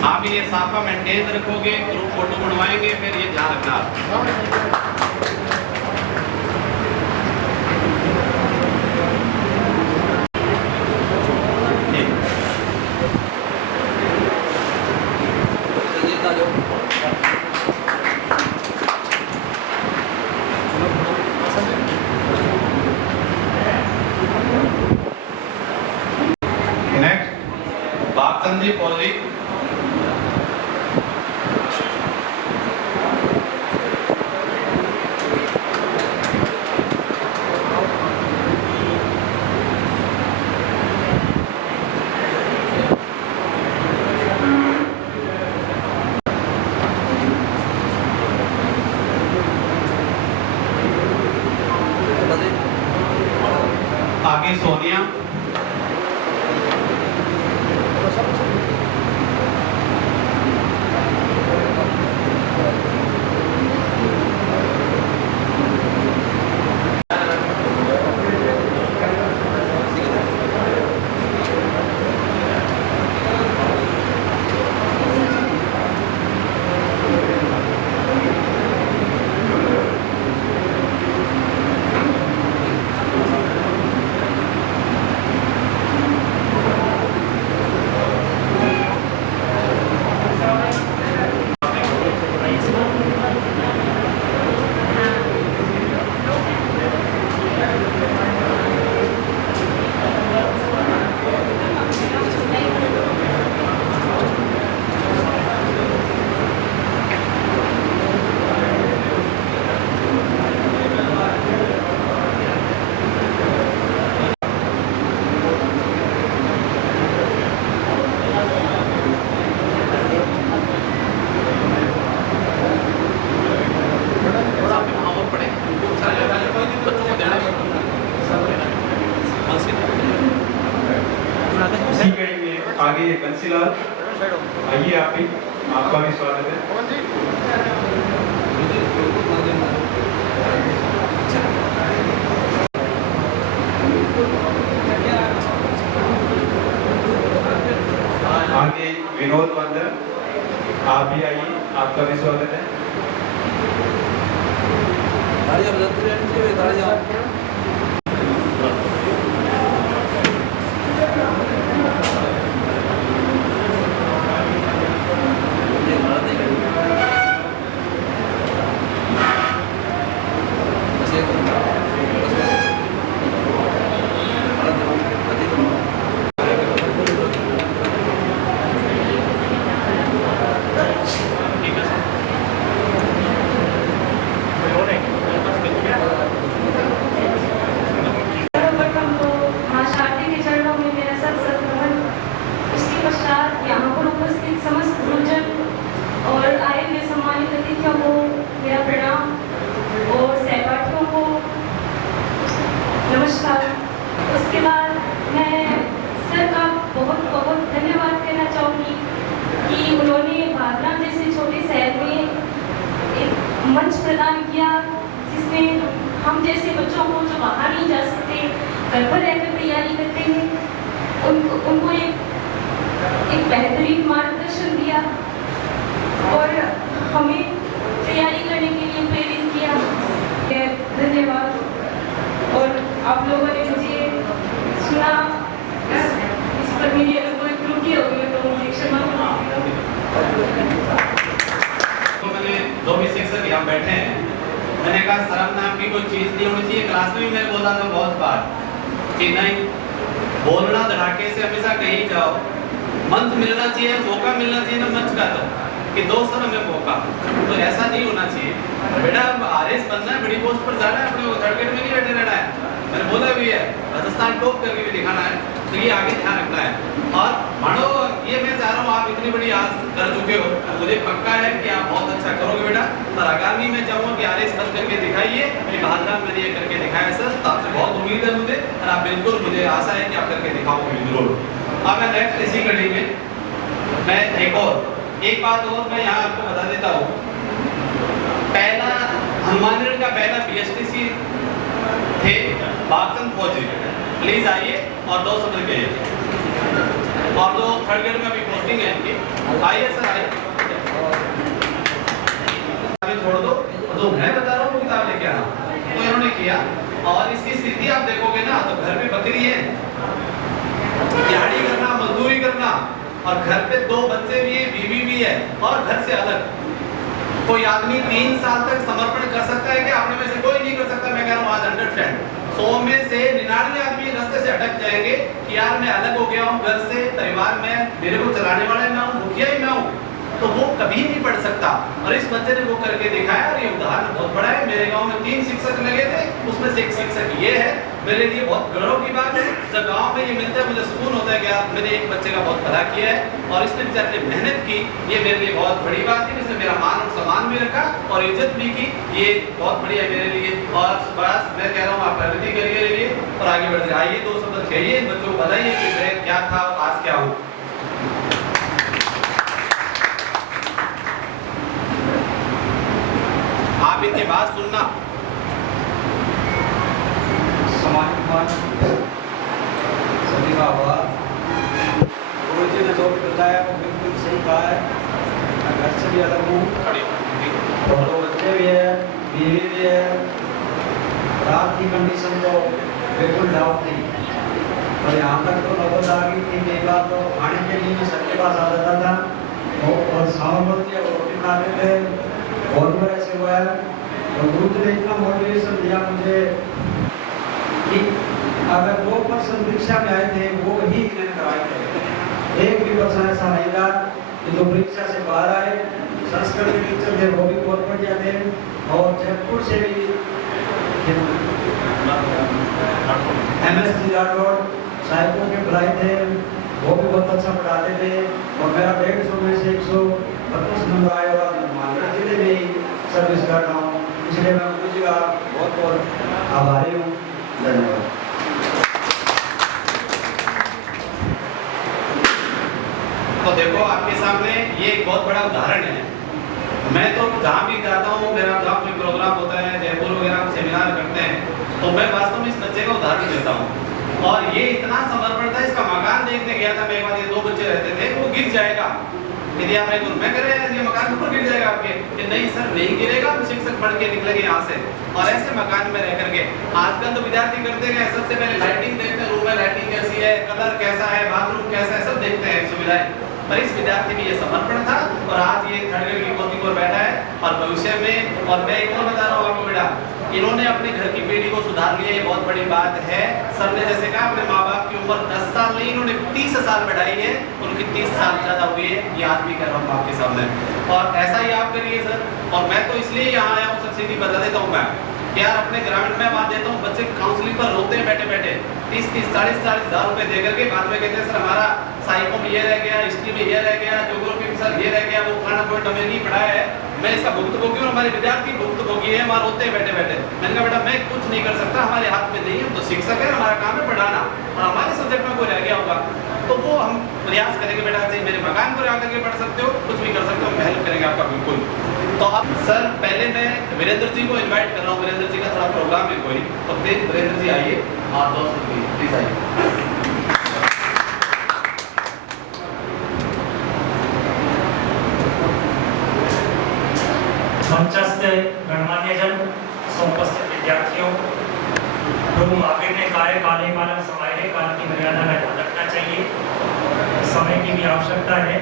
आप ये साफा मेंटेन रखोगे, ग्रुप फोटो बनवाएंगे, फिर ये ध्यान रखना। नेक्स्ट बागचंद जी पौली, आगे सोनिया, ठीक है। ये आगे बंसीलाल, आइए आप भी, आपका भी स्वागत है। आगे विनोद वंदर, आप भी आइए, आपका भी स्वागत है। नमस्कार। उसके बाद मैं सर का बहुत बहुत धन्यवाद कहना चाहूँगी कि उन्होंने भावना जैसे छोटे शहर में एक मंच प्रदान किया, जिसमें हम जैसे बच्चों को जो बाहर नहीं जा सकते, घर पर रहकर तैयारी करते हैं, उनको एक बेहतरीन मार्गदर्शन दिया और हमें तैयारी करने के लिए प्रेरित किया। धन्यवाद। और आप लोगों ने मुझे सुना, इस पर मेरी अगर कोई त्रुटि हो गई तो मुझे क्षमा तो मैंने जो भी शिक्षक यहाँ बैठे हैं, मैंने कहा शर्म नाम की कोई चीज़ नहीं होनी चाहिए। क्लास में भी मैंने बोला था बहुत बार कि नहीं बोलना धड़ाके से, हमेशा कहीं जाओ, मंच मिलना चाहिए, मौका मिलना चाहिए ना मंच का। तो कि 2 साल में मौका, तो ऐसा नहीं होना चाहिए। बेटा आरएस बनना है, बड़ी पोस्ट पर जाना है, अपने को थर्ड ग्रेड में नहीं बैठे रहना है। मैंने बोला भी है, राजस्थान टॉप करके भी दिखाना है, तो ये आगे ध्यान रखना है। और मानो ये मैं चाह रहा हूँ, आप इतनी बड़ी आस कर चुके हो, तो मुझे पक्का है कि आप बहुत अच्छा करोगे बेटा। और आगामी मैं चाहूँगा कि आरएस बन करके दिखाइए, ये बहादुर मैंने ये करके दिखाया सर, तो आपसे बहुत उम्मीद है मुझे, और आप बिल्कुल, मुझे आशा है कि आप करके दिखाओगे जरूर। अब मैं नेक्स्ट इसी कड़ी में मैं एक बात और मैं यहाँ आपको बता देता हूँ। पहला हनुमानगढ़ का पहला बीएसटीसी थे बागचंद फौजी, प्लीज आइए और 2 शब्द कहिए। और जो थर्ड ग्रेड में अभी पोस्टिंग है इनकी, आइए सर आइए, अभी छोड़ दो, जो मैं बता रहा हूँ वो किताब लेके आना। तो इन्होंने किया, और इसकी स्थिति आप देखोगे ना, तो घर पे बकरी है, दिहाड़ी करना, मजदूरी करना, और घर पे 2 बच्चे भी है, बीवी भी है, और घर से अलग। कोई आदमी 3 साल तक समर्पण कर सकता है कि आपने में से कोई नहीं कर सकता। मैं कह रहा हूँ आज 100% 100 में से 99 आदमी रास्ते से अटक जाएंगे कि यार मैं अलग हो गया हूँ घर से, परिवार में मेरे को चलाने वाला मैं हूँ, मुखिया ही मैं हूँ, तो वो कभी नहीं पढ़ सकता। और इस बच्चे ने वो करके दिखाया, और ये उदाहरण बहुत बड़ा है। मेरे गांव में 3 शिक्षक लगे थे, उसमें से एक शिक्षक ये है। मेरे लिए बहुत गौरव की बात है, जब गांव में ये मिलता है मुझे सुकून होता है कि यार मैंने एक बच्चे का बहुत भला किया है, और इसने बेचारे ने मेहनत की, ये मेरे लिए बहुत बड़ी बात है। इसने मेरा मान और सम्मान भी रखा और इज्जत भी की, ये बहुत बढ़िया है मेरे लिए। और बस मैं कह रहा हूँ आप प्रगति करिए रहिए और आगे बढ़ते आइए। 2 शब्द कहिए, बच्चों को बताइए कि मैं क्या था आज क्या हूँ। आप इनकी बात सुनना। सम्मान सभी का आभार। गुरु जी ने जो भी बताया वो बिल्कुल सही कहा है। मैं घर से भी अलग हूँ, और 2 बच्चे भी है, बीवी भी है। रात की कंडीशन तो बिल्कुल डाउट नहीं, और यहाँ तक तो नौबत आ गई कि एक बार तो खाने के लिए भी सबके पास आ जाता था, और शाम होती है वो रोटी बनाते थे। बहुत बार ऐसे हुआ है, और गुरु जी ने इतना मोटिवेशन दिया मुझे कि अगर 2% परीक्षा में आए थे वो ही इन्हें कराए थे। एक भी पर्सन ऐसा नहीं था कि जो परीक्षा से बाहर आए। संस्कृत के टीचर थे वो भी बहुत बढ़िया थे, और जयपुर से भी MS राठौड़ साहिबों के बुलाए थे, वो भी बहुत अच्छा पढ़ाते थे। और मेरा 150 में से 125 नंबर आया, और हनुमानगढ़ जिले में ही सर्विस कर रहा हूँ, इसलिए मैं गुरु जी का बहुत बहुत आभारी हूँ। धन्यवाद। तो देखो आपके सामने ये एक बहुत बड़ा उदाहरण है। मैं तो जहाँ भी जाता हूँ, मेरा जहाँ कोई प्रोग्राम होता है, जयपुर वगैरह सेमिनार करते हैं, तो मैं वास्तव में इस बच्चे का उदाहरण देता हूँ। और ये इतना समर्पण था, इसका मकान देखने गया था मैं एक बार, ये 2 बच्चे रहते थे, वो गिर जाएगा यदि आप मैं कह रहे हैं ये मकान ऊपर गिर जाएगा आपके, कि नहीं सर नहीं गिरेगा, हम शिक्षक पढ़ के निकलेंगे यहाँ से। और ऐसे मकान में रह करके आजकल तो विद्यार्थी करते हैं, सबसे पहले लाइटिंग देखते हैं, रूम में लाइटिंग कैसी है, कलर कैसा है, बाथरूम कैसा है, सब देखते हैं सुविधाएं। पर इस विद्यार्थी में ये समर्पण था, और आज ये 3rd ग्रेड की कोचिंग पर बैठा है। और भविष्य में, और मैं एक और बता रहा हूँ आपको बेटा, इन्होंने अपने घर की पीढ़ी को सुधार लिया, ये बहुत बड़ी बात है। सर ने जैसे कहा अपने माँ बाप की उम्र 10 साल नहीं, इन्होंने 30 साल बढ़ाई है, उनकी 30 साल ज़्यादा हुई है, ये आज भी कह रहा हूँ आपके सामने। और ऐसा ही आप करिए सर। और मैं तो इसलिए यहाँ आया हूँ सर, सीधी बता देता हूँ मैं कि यार अपने ग्रामीण में बात देता हूँ, बच्चे काउंसलिंग पर रोते हैं बैठे बैठे, 30-30, 40-40 हज़ार रुपये दे करके बाद में कहते हैं सर हमारा साइको में ये रह गया, हिस्ट्री में ये रह गया, ज्योग्राफी में सर ये रह गया, वो खाना पॉइंट हमें नहीं पढ़ाया है। मैं इसका भुक्तभोगी हूँ, हमारे विद्यार्थी भुक्तभोगी है, वहाँ रोते हैं बैठे बैठे। मैंने कहा बेटा मैं कुछ नहीं कर सकता, हमारे हाथ में नहीं है, तो शिक्षक है, हमारा काम है पढ़ाना, और हमारे सब्जेक्ट में कोई रह गया होगा तो वो हम प्रयास करेंगे बेटा, चाहिए मेरे मकान पर आकर के पढ़ सकते हो, कुछ भी कर सकते हो, हम हेल्प करेंगे आपका बिल्कुल। तो अब सर पहले मैं वीरेंद्र जी को इनवाइट कर रहा हूँ, वीरेंद्र जी का थोड़ा प्रोग्राम है कोई, तो प्लीज वीरेंद्र जी आइए, आप 2 प्लीज आइए। मंचस्थ गणमान्यजन, उपस्थित विद्यार्थियों, प्रभु महावीर ने कहा है काले कालम समाये, काल की मर्यादा का ध्यान रखना चाहिए, समय की भी आवश्यकता है।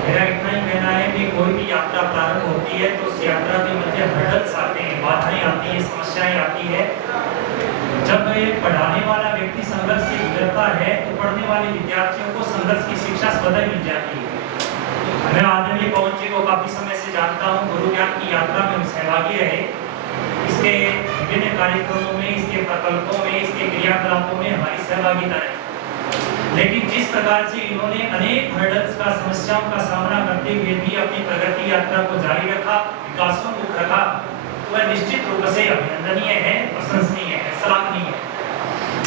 मेरा इतना ही कहना है कि कोई भी यात्रा प्रारंभ होती है तो उस यात्रा के मध्य हर्डल्स आते हैं, बाधाएं आती हैं, समस्याएं आती है। जब एक पढ़ाने वाला व्यक्ति संघर्ष से गुजरता है तो पढ़ने वाले विद्यार्थियों को संघर्ष की शिक्षा स्वतः मिल जाती है। मैं आदरणीय पवन जी को काफी समय से जानता हूँ, गुरु ज्ञान की यात्रा में हम सहभागी रहे। इसके विभिन्न कार्यक्रमों में, इसके प्रकल्पों में, इसके क्रियाकलापों में हमारी सहभागिता रही। लेकिन जिस प्रकार से इन्होंने अनेक हर्डल्स का, समस्याओं का सामना करते हुए भी अपनी प्रगति यात्रा को जारी रखा, विकासोन्मुख रखा, तो वह निश्चित रूप से अभिनंदनीय है, प्रशंसनीय है, सराहनीय है।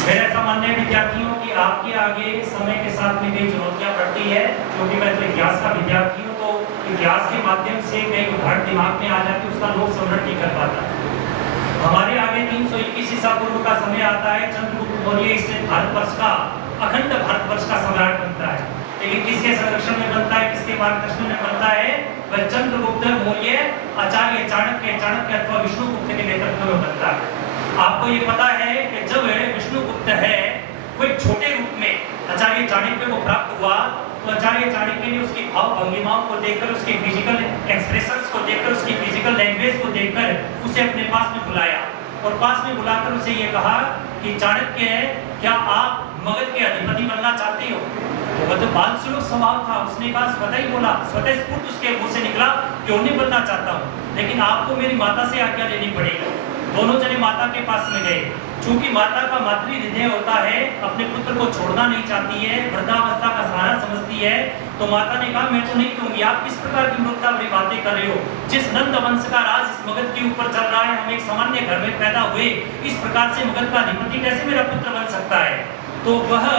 मेरा ऐसा मानना है विद्यार्थियों कि आपके आगे समय के साथ में कई चुनौतियां बढ़ती है, क्योंकि मैं तो इतिहास का विद्यार्थी हूँ, तो इतिहास के माध्यम से कई उदाहरण दिमाग में आ जाती है, उसका लोग स्मरण नहीं कर पाता। हमारे आगे 321 ईसा पूर्व का समय आता है, चंद्रगुप्त मौर्य इससे भारतवर्ष का, अखंड भारतवर्ष का सम्राट बनता है। लेकिन किसके संरक्षण में बनता है, किसके मार्गदर्शन में बनता है? वह चंद्रगुप्त मौर्य आचार्य चाणक्य अथवा विष्णुगुप्त के नेतृत्व में बनता है। आपको ये पता है कि जब विष्णुगुप्त है वो एक छोटे रूप में आचार्य चाणक्य को प्राप्त हुआ, तो आचार्य चाणक्य ने उसकी भाव भंगिमाओं को देखकर, उसके फिजिकल एक्सप्रेशंस को देखकर, उसकी फिजिकल लैंग्वेज को देखकर उसे अपने पास में बुलाया और पास में बुलाकर उसे ये कहा कि चाणक्य, क्या आप मगध के अधिपति बनना चाहते हो? तो वह तो बाल सुलभ स्वभाव था, उसने कहा, स्वतः ही बोला, स्वतः स्फूर्त उसके मुंह से निकला, क्यों नहीं बनना चाहता हूँ, लेकिन आपको मेरी माता से आज्ञा लेनी पड़ेगी। दोनों जने माता के पास में गए। चूंकि माता का मातृ हृदय होता है, अपने पुत्र को छोड़ना नहीं चाहती है, वृद्धावस्था का सहारा समझती है, तो माता ने कहा, मैं तो नहीं दूंगी। आप किस प्रकार की मूर्खता भरी बातें कर रहे हो? जिस नंद वंश का राज इस मगध के ऊपर चल रहा है, हम एक सामान्य घर में पैदा हुए, इस प्रकार से मगध का अधिपति कैसे मेरा पुत्र बन सकता है? तो वह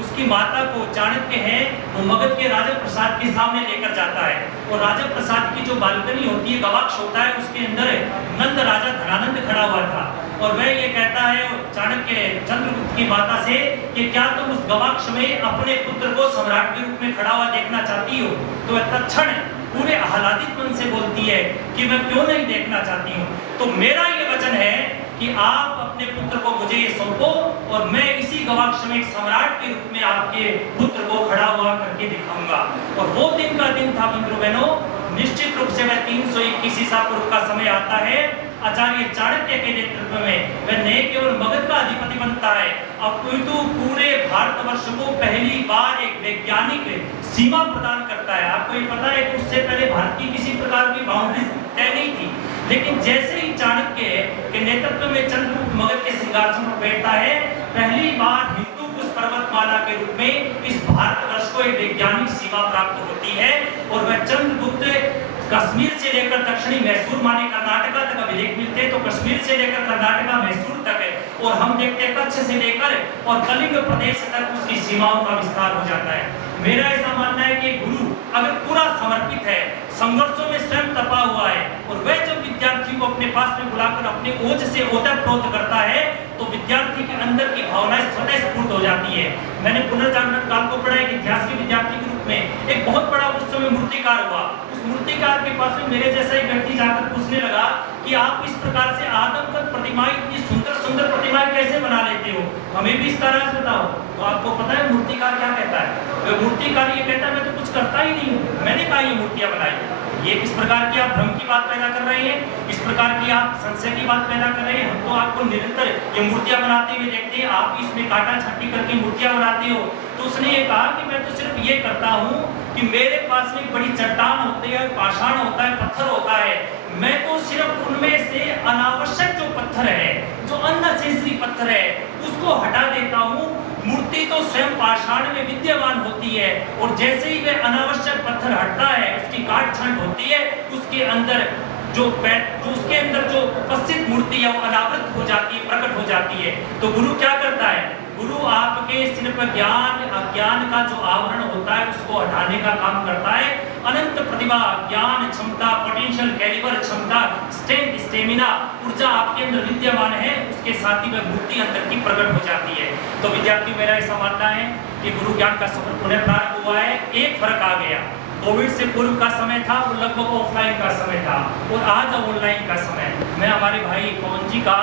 उसकी माता को, चाणक्य है, वो मगध के राजा प्रसाद के सामने लेकर जाता है, और राजा प्रसाद की जो बालकनी होती है, गवाक्ष होता है, उसके अंदर नंद राजा धनानंद खड़ा हुआ था, और वह ये कहता है चाणक्य चंद्रगुप्त की माता से कि क्या तुम उस गवाक्ष में अपने पुत्र को सम्राट के रूप में खड़ा हुआ देखना चाहती हो? तो वह तत्क्षण पूरे आह्लादित मन से बोलती है कि मैं क्यों नहीं देखना चाहती हूँ। तो मेरा ये वचन है कि आप अपने पुत्र को मुझे ये सौंपो, और मैं इसी गवाक्ष में एक सम्राट के रूप में आपके पुत्र को खड़ा हुआ करके दिखाऊंगा। और वो दिन का दिन था मित्रों बहनों, निश्चित रूप से वह 321 ईसा पूर्व का समय आता है। आचार्य चाणक्य के नेतृत्व में वह न केवल मगध का अधिपति बनता है, अपितु पूरे भारतवर्ष को पहली बार एक वैज्ञानिक सीमा प्रदान करता है। आपको ये पता है कि उससे पहले भारत की किसी प्रकार की बाउंड्री तय नहीं थी, लेकिन जैसे ही चाणक्य के नेतृत्व में चंद्रगुप्त मगध के सिंहासन पर बैठता है, पहली बार हिंदुकुश पर्वतमाला के रूप में इस भारतवर्ष को एक वैज्ञानिक सीमा प्राप्त होती है। और वह चंद्रगुप्त कश्मीर से लेकर दक्षिणी मैसूर माने कर्नाटका तक अभिलेख मिलते हैं, तो कश्मीर से लेकर कर्नाटका मैसूर तक है, और हम देखते हैं कच्छ से लेकर और कलिंग प्रदेश तक उसकी सीमाओं का विस्तार हो जाता है। मेरा ऐसा मानना है कि गुरु अगर पूरा समर्पित है, संघर्षों में स्वयं तपा हुआ है, और वह जब विद्यार्थी को अपने पास में बुलाकर अपने ओज से ओतप्रोत करता है, तो विद्यार्थी के अंदर की भावनाएं स्वतः स्फूर्त हो जाती है। मैंने पुनर्जागरण काल को पढ़ा, एक इतिहास के विद्यार्थी के रूप में एक बहुत बड़ा उस समय मूर्तिकार हुआ। उस मूर्तिकार के पास में मेरे जैसा एक व्यक्ति जाकर पूछने लगा कि आप इस प्रकार से आदमकद प्रतिमाएं, इतनी सुंदर सुंदर प्रतिमाएं कैसे बना लेते हो, हमें भी इसका राज बताओ। तो आपको पता है मूर्तिकार क्या कहता है? वह मूर्तिकार ये कहता है, मैं तो कुछ करता ही नहीं हूँ, मैंने कहा ये मूर्तियां बनाई। ये किस प्रकार की आप भ्रम की बात पैदा कर रहे हैं, इस प्रकार की आप संशय की बात पैदा कर रहे हैं। हम तो आपको निरंतर ये मूर्तियां बनाते हुए देखते हैं, आप इसमें काटा छाटी करके मूर्तियां बनाते हो। तो उसने ये कहा कि मैं तो सिर्फ ये करता हूँ कि मेरे पास में बड़ी चट्टान होती है, पाषाण होता है, पत्थर होता है, मैं तो सिर्फ उनमें से अनावश्यक जो पत्थर है, जो अननेसेसरी पत्थर है, उसको हटा देता हूँ। मूर्ति तो स्वयं पाषाण में विद्यमान होती है, और जैसे ही वह अनावश्यक पत्थर हटता है, उसकी काट छांट होती है, उसके अंदर जो उसके अंदर जो उपस्थित मूर्ति है वो अनावृत हो जाती है, प्रकट हो जाती है। तो गुरु क्या करता है? गुरु आपके सिर पर ज्ञान अज्ञान का जो आवरण होता है उसको हटाने का काम करता है। अनंत प्रतिभा, ज्ञान, क्षमता, पोटेंशियल, कैलिबर, क्षमता, स्ट्रेंथ, स्टेमिना, ऊर्जा आपके अंदर विद्यमान है, उसके साथ ही वह मूर्ति अंदर की प्रकट हो जाती है। तो विद्यार्थी, मेरा ऐसा मानना है कि गुरु ज्ञान का सफर पुनः प्रारंभ हुआ है। एक फर्क आ गया, कोविड से पूर्व का समय था वो लगभग ऑफलाइन का समय था, और आज ऑनलाइन का समय। मैं हमारे भाई पवन जी का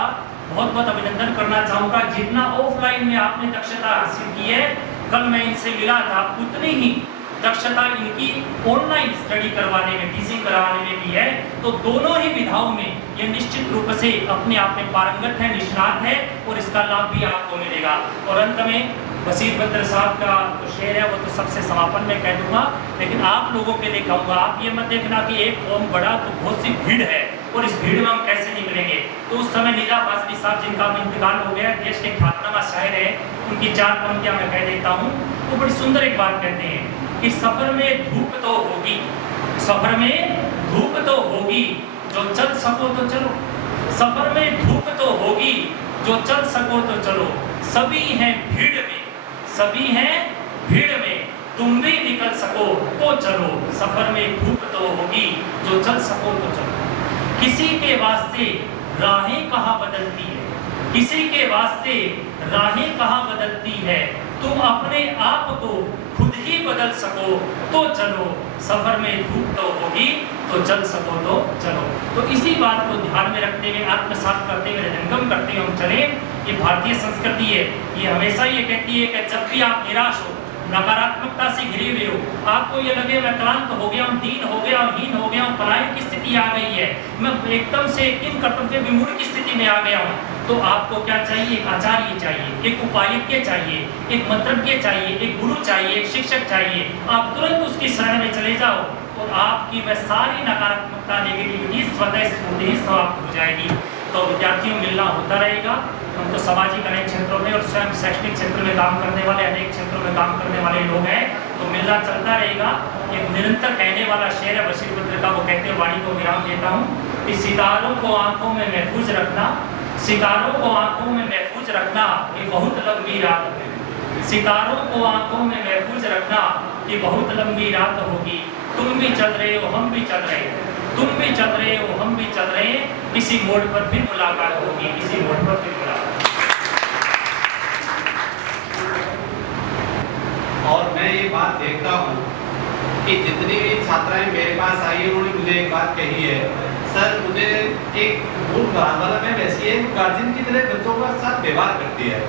बहुत बहुत अभिनंदन करना चाहूँगा। जितना ऑफलाइन में आपने दक्षता हासिल की है, कल मैं इनसे मिला था, उतनी ही दक्षता इनकी ऑनलाइन स्टडी करवाने में, टीचिंग करवाने में भी है। तो दोनों ही विधाओं में ये निश्चित रूप से अपने आप में पारंगत है, निष्णात है, और इसका लाभ भी आपको मिलेगा। और अंत में वसीम बद्र साहब का जो शेर है वो तो सबसे समापन में कह दूंगा, लेकिन आप लोगों के लिए कहूँगा, आप ये मत देखना कि एक फॉर्म बड़ा तो बहुत सी भीड़ है और इस भीड़ में हम कैसे निकलेंगे। तो उस समय निदा फाजली साहब जिनका इंतकाल हो गया, देश के ख्यातनामा शायर है, उनकी 4 पंक्तियाँ मैं कह देता हूँ। वो बड़ी सुंदर एक बात कहते हैं कि सफ़र में धूप तो होगी, सफ़र में धूप तो होगी, जो चल सको तो चलो, सफ़र में धूप तो होगी, जो चल सको तो चलो, सभी हैं भीड़ में, सभी हैं भीड़ में, तुम भी निकल सको तो चलो, सफ़र में धूप तो होगी, जो चल सको तो चलो। किसी के वास्ते राहें कहाँ बदलती है, किसी के वास्ते राहें कहाँ बदलती है, तुम अपने आप को खुद ही बदल सको तो चलो, सफ़र में धूप तो होगी, तो चल सको तो चलो। तो इसी बात को ध्यान में रखते हुए, आत्मसात करते हुए, हृदयंगम करते हुए हम चले। ये भारतीय संस्कृति है, ये हमेशा ये कहती है कि जब भी आप निराश हो, नकारात्मकता से घिरे हुए हो, आपको ये लगे मैं क्लांत हो गया हूँ, दीन हो गया हूँ, हीन हो गया हूँ, पलायन की स्थिति आ गई है, मैं एकदम से इन कर्तव्य विमूढ़ की स्थिति में आ गया हूँ, तो आपको क्या चाहिए? एक आचार्य चाहिए, एक उपायज्ञ चाहिए, एक मंत्रज्ञ चाहिए, एक गुरु चाहिए, एक शिक्षक चाहिए। आप तुरंत उसकी शरण में चले जाओ और आपकी वह सारी नकारात्मकता, नेगेटिविटी स्वतः स्फूर्ति ही समाप्त हो जाएगी। तो विद्यार्थियों मिलना होता रहेगा। हम तो सामाजिक अनेक क्षेत्रों में और स्वयं शैक्षणिक क्षेत्र में काम करने वाले, अनेक क्षेत्रों में काम करने वाले लोग हैं, तो मिलना चलता रहेगा। एक निरंतर कहने वाला शेर है वसीम बद्र का, वो कहते हैं, वाणी को विराम देता हूँ कि सितारों को आंखों में महफूज रखना, सितारों को आंखों में महफूज रखना, ये बहुत लंबी रात है, सितारों को आंखों में महफूज रखना, ये बहुत लंबी रात होगी, तुम भी चल रहे हो, हम भी चल रहे हैं, तुम भी चल रहे हो, हम भी चल रहे हैं, किसी मोड़ पर फिर मुलाकात होगी, किसी मोड़ पर फिर मुलाकात। और मैं ये बात देखता हूँ कि जितनी भी छात्राएं मेरे पास आई हैं, उन्होंने मुझे एक बात कही है, सर मुझे एक बुक वाला मैम ऐसी है, गार्जियन की तरह बच्चों का साथ व्यवहार करती है।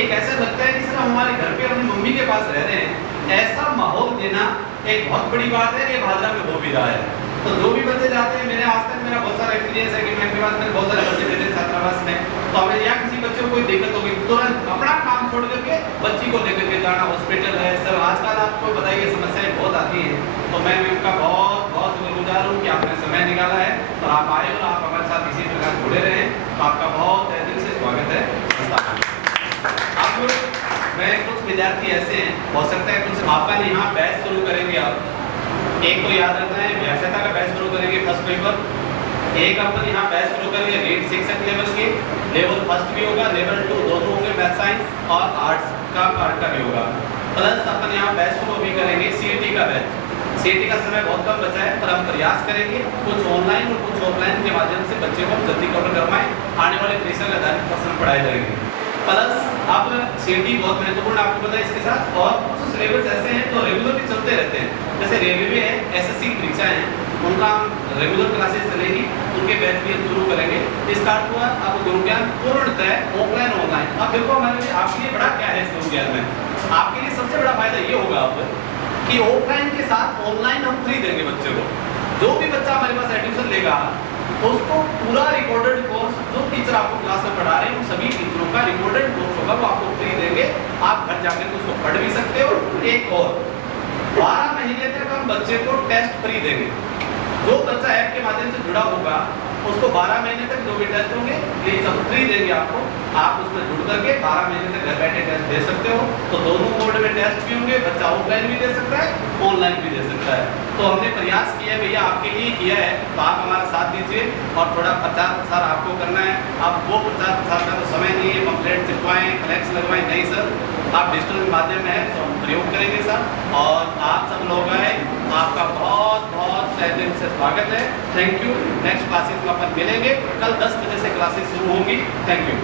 एक ऐसा लगता है कि सर हम हमारे घर पे अपनी मम्मी के पास रह रहे हैं, ऐसा माहौल देना एक बहुत बड़ी बात है। ये भादरा में हो भी रहा है। तो जो भी बच्चे जाते हैं, मैंने आज तक मेरा बहुत सारा एक्सपीरियंस है कि मैं के पास मेरे बहुत सारे बच्चे बैठे छात्रावास में, तो हमें या किसी बच्चे को कोई दिक्कत होगी, तुरंत अपना काम छोड़ करके बच्ची को लेकर के जाना, हॉस्पिटल है सर, आजकल आपको बताइए समस्याएं बहुत आती हैं। तो मैं उनका बहुत बहुत शुक्रगुजार हूँ कि आपने समय निकाला है और आप आए और आप हमारे साथ इसी प्रकार जुड़े रहे, तो आपका बहुत दिल से स्वागत है। अब मैं कुछ विद्यार्थी ऐसे हैं, हो सकता है कुछ अपन यहाँ बैच शुरू करेंगे। आप एक तो याद रखना है, व्याख्याता का बैच शुरू करेंगे फर्स्ट पेपर, एक अपन यहाँ बैच शुरू करेंगे रीड शिक्षक लेवल के, लेवल फर्स्ट भी होगा, लेवल 2 दोनों होंगे, मैथ साइंस और आर्ट्स का पार्ट का भी होगा। प्लस अपन यहाँ बैच शुरू भी करेंगे सीईटी का बैच। सीईटी का समय बहुत कम बचा है, पर हम प्रयास करेंगे कुछ ऑनलाइन और कुछ ऑफलाइन के माध्यम से बच्चे को जल्दी कवर करवाएं, आने वाले प्रेशर आधारित प्रश्न पढ़ाए जाएंगे। प्लस अब सीईटी बहुत महत्वपूर्ण आपको पता है इसके साथ, और कुछ सिलेबस ऐसे हैं जो रेगुलर भी चलते रहते हैं, जैसे रेलवे है, एसएससी की परीक्षाएं हैं, उनका रेगुलर क्लासेस चलेगी, उनके बैच भी हम शुरू करेंगे। स्टार्ट हुआ अब गुरु ज्ञान पूर्णतः ऑफलाइन ऑनलाइन। अब देखो हमारे लिए आपके लिए बड़ा क्या है इस गुरु ज्ञान में, आपके लिए सबसे बड़ा फायदा ये होगा अब कि ऑफलाइन के साथ ऑनलाइन हम फ्री देंगे बच्चे को। जो भी बच्चा हमारे पास एडमिशन लेगा उसको पूरा रिकॉर्डेड कोर्स, जो टीचर आपको क्लास में पढ़ा रहे हैं उन सभी टीचरों का रिकॉर्डेड कोर्स होगा, वो आपको फ्री देंगे। आप घर जाकर उसको पढ़ भी सकते हो। एक और 12 महीने तक हम बच्चे को टेस्ट फ्री देंगे। जो बच्चा ऐप के माध्यम से जुड़ा होगा उसको 12 महीने तक जो भी टेस्ट होंगे ये सब फ्री देंगे आपको। आप उसमें जुड़ करके 12 महीने तक घर बैठे टेस्ट दे सकते हो। तो दोनों मोड में टेस्ट भी होंगे, बच्चा ऑफलाइन भी दे सकता है, ऑनलाइन भी दे सकता है। तो हमने प्रयास किया भैया आपके लिए किया है, तो आप हमारा साथ दीजिए और थोड़ा प्रचार आपको करना है। आप वो प्रचार का तो समय नहीं है, पम्फलेट चिपवाएं, फ्लैक्स लगवाएं, नहीं सर, आप डिजिटल माध्यम है तो हम प्रयोग करेंगे सर। और आप सब लोग आए, आपका बहुत बहुत तहे दिल से स्वागत है। Thank you. नेक्स्ट क्लासेस में अपन मिलेंगे, कल 10 बजे से क्लासेस शुरू होंगी। Thank you.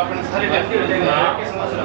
अपने सारे व्यक्ति किस मसला